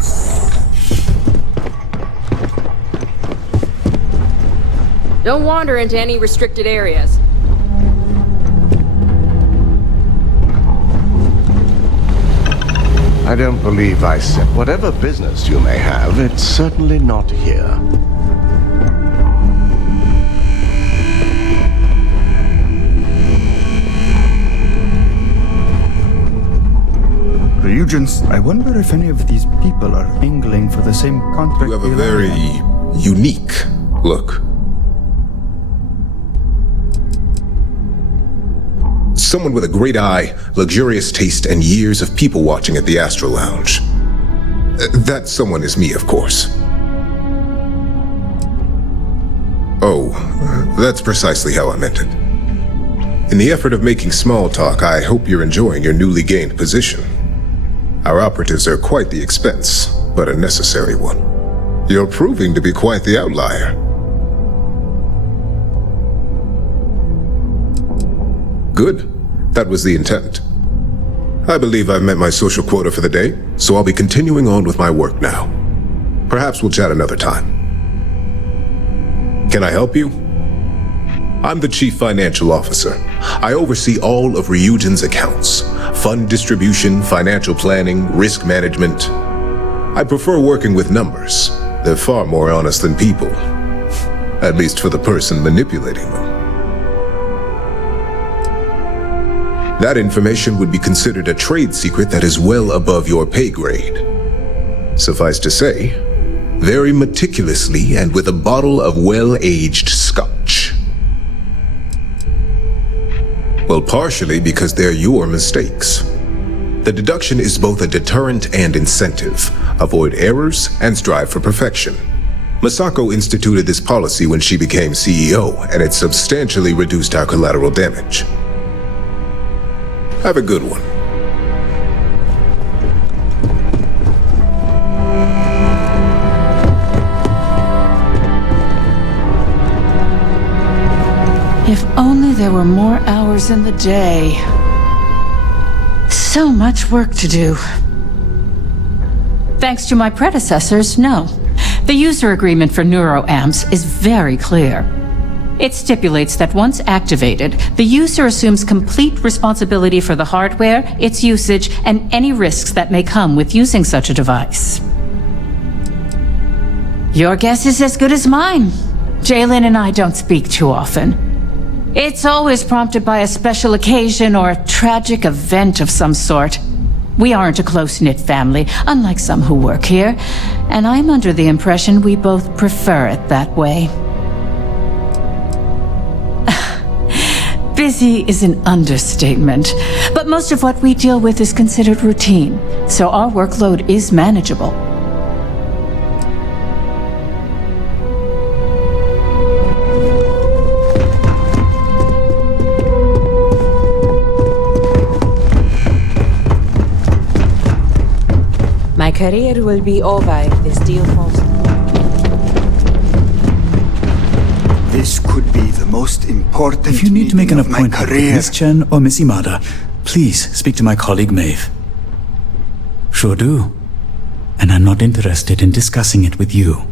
Don't wander into any restricted areas. I don't believe I said. Whatever business you may have, it's certainly not here. Ryujins, I wonder if any of these people are angling for the same contract. You have a very unique look. Someone with a great eye, luxurious taste, and years of people watching at the Astro Lounge. That someone is me, of course. Oh, that's precisely how I meant it. In the effort of making small talk, I hope you're enjoying your newly gained position. Our operatives are quite the expense, but a necessary one. You're proving to be quite the outlier. Good. That was the intent. I believe I've met my social quota for the day, so I'll be continuing on with my work now. Perhaps we'll chat another time. Can I help you? I'm the Chief Financial Officer. I oversee all of Ryujin's accounts. Fund distribution, financial planning, risk management. I prefer working with numbers. They're far more honest than people. At least for the person manipulating them. That information would be considered a trade secret that is well above your pay grade. Suffice to say, very meticulously and with a bottle of well-aged scotch. Well, partially because they're your mistakes. The deduction is both a deterrent and incentive. Avoid errors and strive for perfection. Masako instituted this policy when she became CEO, and it substantially reduced our collateral damage. Have a good one. If only there were more hours in the day. So much work to do. Thanks to my predecessors, no. The user agreement for NeuroAmps is very clear. It stipulates that once activated, the user assumes complete responsibility for the hardware, its usage, and any risks that may come with using such a device. Your guess is as good as mine. Jalen and I don't speak too often. It's always prompted by a special occasion or a tragic event of some sort. We aren't a close-knit family, unlike some who work here, and I'm under the impression we both prefer it that way. Busy is an understatement, but most of what we deal with is considered routine, so our workload is manageable. My career will be over if this deal falls through. This could be the most important. If you need to make an appointment with career. Miss Chen or Miss Imada, please speak to my colleague Maeve. Sure do. And I'm not interested in discussing it with you.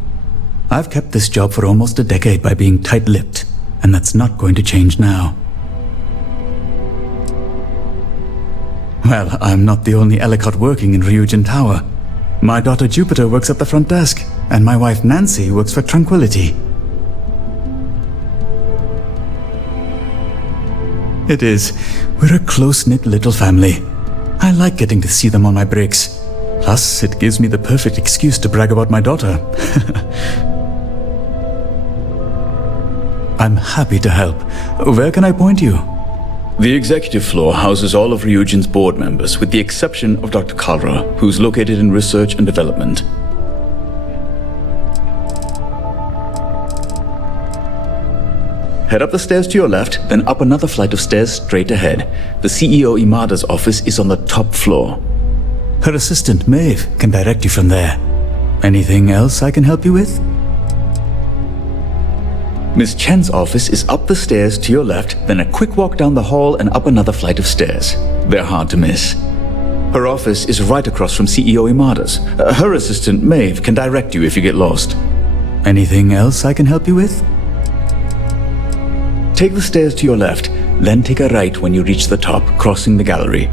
I've kept this job for almost a decade by being tight-lipped, and that's not going to change now. Well, I'm not the only Ellicott working in Ryujin Tower. My daughter Jupiter works at the front desk, and my wife Nancy works for Tranquility. It is. We're a close-knit little family. I like getting to see them on my breaks. Plus, it gives me the perfect excuse to brag about my daughter. I'm happy to help. Where can I point you? The executive floor houses all of Ryujin's board members, with the exception of Dr. Kalra, who's located in research and development. Head up the stairs to your left, then up another flight of stairs straight ahead. The CEO Imada's office is on the top floor. Her assistant, Maeve, can direct you from there. Anything else I can help you with? Miss Chen's office is up the stairs to your left, then a quick walk down the hall and up another flight of stairs. They're hard to miss. Her office is right across from CEO Imada's. Her assistant, Maeve, can direct you if you get lost. Anything else I can help you with? Take the stairs to your left, then take a right when you reach the top, crossing the gallery.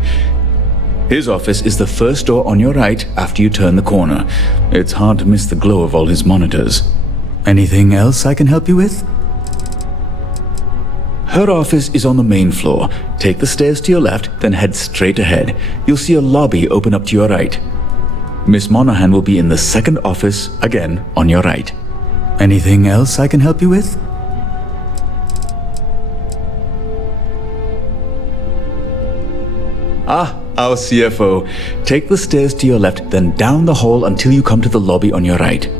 His office is the first door on your right after you turn the corner. It's hard to miss the glow of all his monitors. Anything else I can help you with? Her office is on the main floor. Take the stairs to your left, then head straight ahead. You'll see a lobby open up to your right. Miss Monahan will be in the second office, again, on your right. Anything else I can help you with? Our CFO. Take the stairs to your left, then down the hall until you come to the lobby on your right.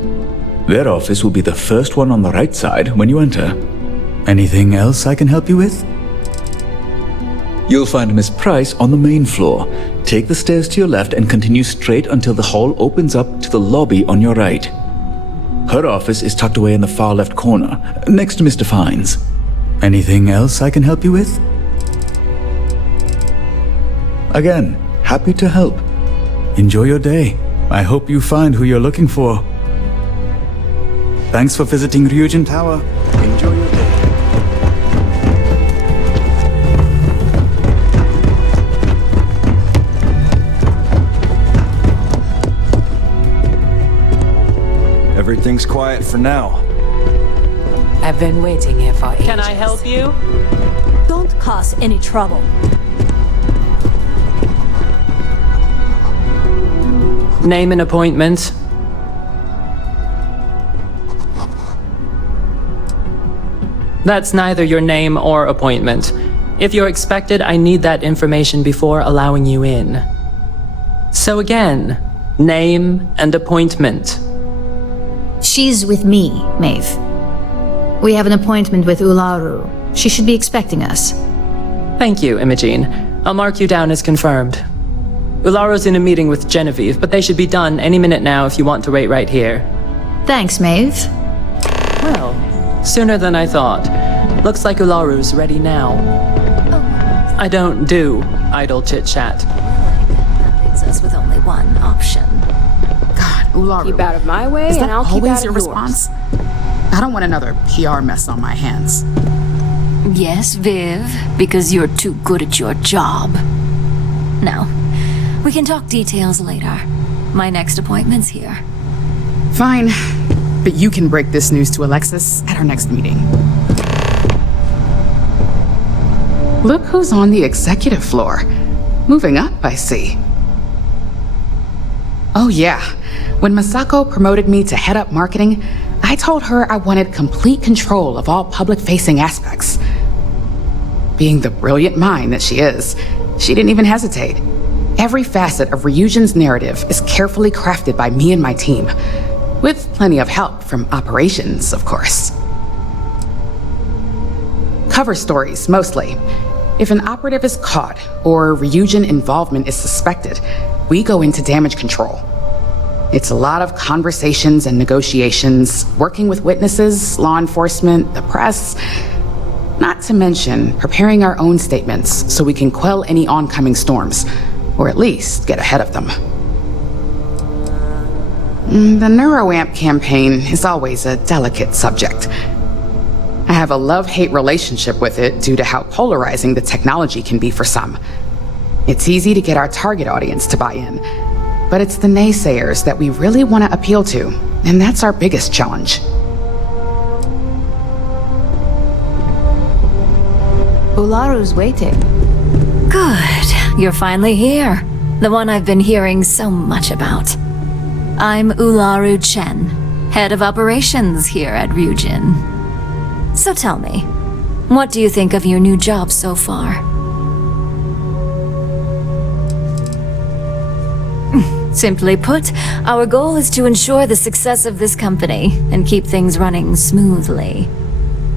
Their office will be the first one on the right side when you enter. Anything else I can help you with? You'll find Miss Price on the main floor. Take the stairs to your left and continue straight until the hall opens up to the lobby on your right. Her office is tucked away in the far left corner, next to Mr. Fine's. Anything else I can help you with? Again, happy to help. Enjoy your day. I hope you find who you're looking for. Thanks for visiting Ryujin Tower. Enjoy your day. Everything's quiet for now. I've been waiting here for ages. Can I help you? Don't cause any trouble. Name and appointment. That's neither your name or appointment. If you're expected, I need that information before allowing you in. So again, name and appointment. She's with me, Maeve. We have an appointment with Ularu. She should be expecting us. Thank you, Imogene. I'll mark you down as confirmed. Ularo's in a meeting with Genevieve, but they should be done any minute now if you want to wait right here. Thanks, Maeve. Well, sooner than I thought. Looks like Ularu's ready now. I don't do idle chit-chat. That leaves us with only one option. God, Ularu. Keep out of my way, Is that and I'll keep always out of your yours. response? I don't want another PR mess on my hands. Yes, Viv, because you're too good at your job. Now, we can talk details later. My next appointment's here. Fine, but you can break this news to Alexis at our next meeting. Look who's on the executive floor. Moving up, I see. Oh yeah, when Masako promoted me to head up marketing, I told her I wanted complete control of all public-facing aspects. Being the brilliant mind that she is, she didn't even hesitate. Every facet of Ryujin's narrative is carefully crafted by me and my team, with plenty of help from operations, of course. Cover stories, mostly. If an operative is caught or Ryujin involvement is suspected, we go into damage control. It's a lot of conversations and negotiations, working with witnesses, law enforcement, the press, not to mention preparing our own statements so we can quell any oncoming storms, or at least get ahead of them. The NeuroAmp campaign is always a delicate subject. I have a love-hate relationship with it due to how polarizing the technology can be for some. It's easy to get our target audience to buy in, but it's the naysayers that we really want to appeal to, and that's our biggest challenge. Ularu's waiting. Good. You're finally here. The one I've been hearing so much about. I'm Ularu Chen, head of operations here at Ryujin. So tell me, what do you think of your new job so far? Simply put, our goal is to ensure the success of this company and keep things running smoothly.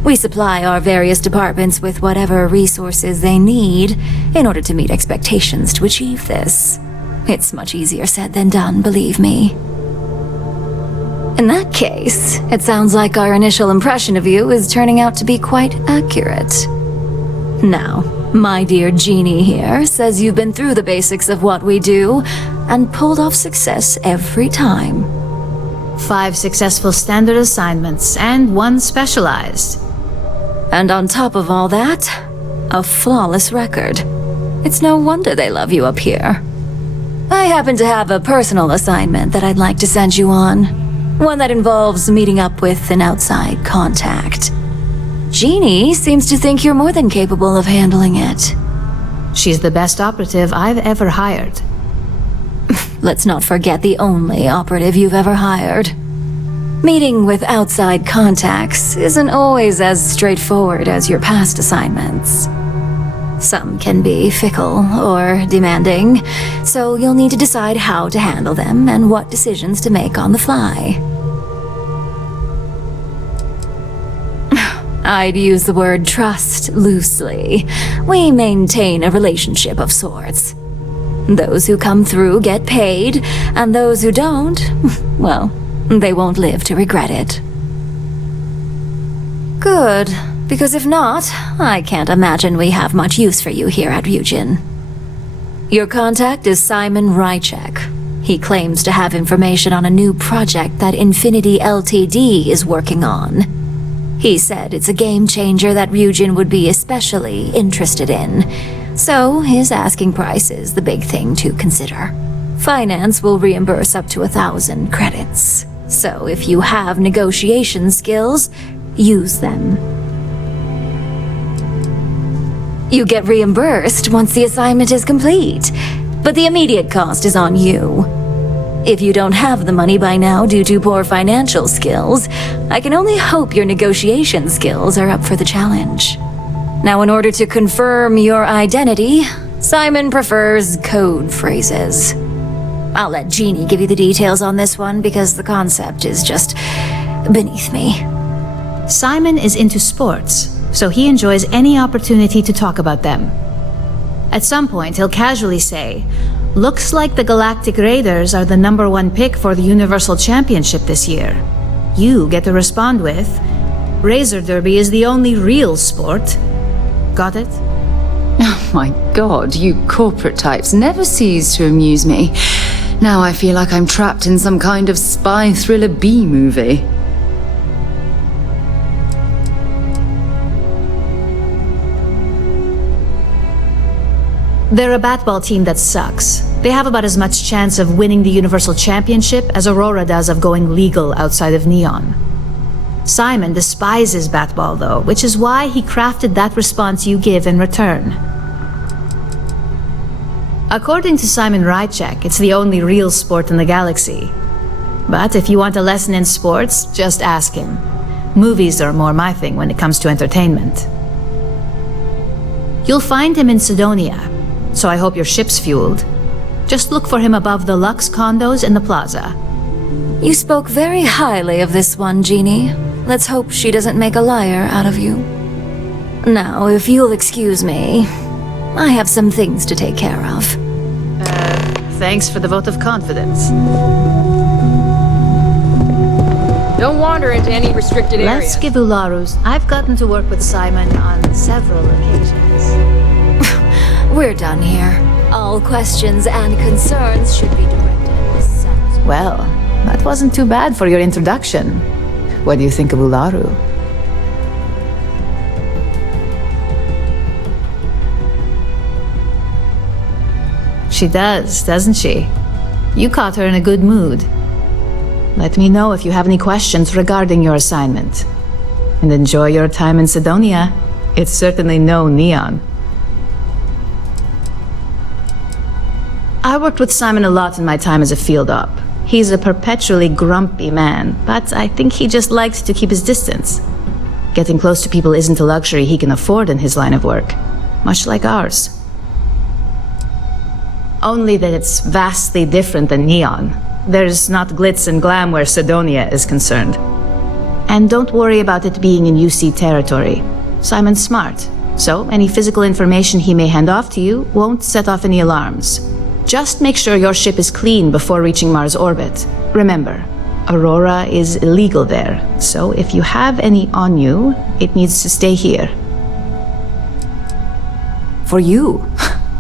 We supply our various departments with whatever resources they need in order to meet expectations to achieve this. It's much easier said than done, believe me. In that case, it sounds like our initial impression of you is turning out to be quite accurate. Now, my dear Jeannie here says you've been through the basics of what we do and pulled off success every time. 5 successful standard assignments and 1 specialized. And on top of all that, a flawless record. It's no wonder they love you up here. I happen to have a personal assignment that I'd like to send you on. One that involves meeting up with an outside contact. Jeannie seems to think you're more than capable of handling it. She's the best operative I've ever hired. Let's not forget the only operative you've ever hired. Meeting with outside contacts isn't always as straightforward as your past assignments. Some can be fickle or demanding, so you'll need to decide how to handle them and what decisions to make on the fly. I'd use the word trust loosely. We maintain a relationship of sorts. Those who come through get paid, and those who don't, well, they won't live to regret it. Good, because if not, I can't imagine we have much use for you here at Ryujin. Your contact is Simon Rychek. He claims to have information on a new project that Infinity Ltd is working on. He said it's a game changer that Ryujin would be especially interested in, so his asking price is the big thing to consider. Finance will reimburse up to 1,000 credits, so if you have negotiation skills, use them. You get reimbursed once the assignment is complete, but the immediate cost is on you. If you don't have the money by now due to poor financial skills, I can only hope your negotiation skills are up for the challenge. Now, in order to confirm your identity, Simon prefers code phrases. I'll let Jeannie give you the details on this one because the concept is just beneath me. Simon is into sports, so he enjoys any opportunity to talk about them. At some point, he'll casually say, "Looks like the Galactic Raiders are the #1 pick for the Universal Championship this year." You get to respond with, "Razor Derby is the only real sport." Got it? Oh my god, you corporate types never cease to amuse me. Now I feel like I'm trapped in some kind of spy thriller B-movie. They're a batball team that sucks. They have about as much chance of winning the Universal Championship as Aurora does of going legal outside of Neon. Simon despises batball, though, which is why he crafted that response you give in return. According to Simon Rychek, it's the only real sport in the galaxy. But if you want a lesson in sports, just ask him. Movies are more my thing when it comes to entertainment. You'll find him in Sidonia, so I hope your ship's fueled. Just look for him above the Lux condos in the plaza. You spoke very highly of this one, Jeannie. Let's hope she doesn't make a liar out of you. Now, if you'll excuse me, I have some things to take care of. Thanks for the vote of confidence. Don't wander into any restricted areas. Let's give Ularu's. I've gotten to work with Simon on several occasions. We're done here. All questions and concerns should be directed. Well, that wasn't too bad for your introduction. What do you think of Ularu? She does, doesn't she? You caught her in a good mood. Let me know if you have any questions regarding your assignment. And enjoy your time in Sidonia. It's certainly no Neon. I worked with Simon a lot in my time as a field op. He's a perpetually grumpy man, but I think he just likes to keep his distance. Getting close to people isn't a luxury he can afford in his line of work, much like ours. Only that it's vastly different than Neon. There's not glitz and glam where Sidonia is concerned. And don't worry about it being in UC territory. Simon's smart, so any physical information he may hand off to you won't set off any alarms. Just make sure your ship is clean before reaching Mars orbit. Remember, Aurora is illegal there, so if you have any on you, it needs to stay here. For you?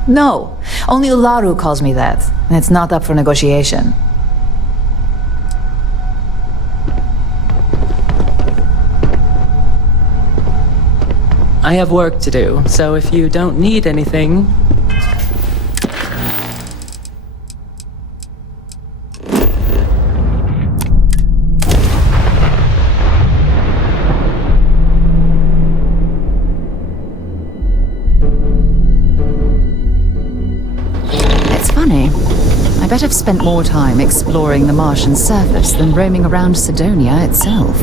No, only Ularu calls me that, and it's not up for negotiation. I have work to do, so if you don't need anything... Funny. I bet I've spent more time exploring the Martian surface than roaming around Sidonia itself.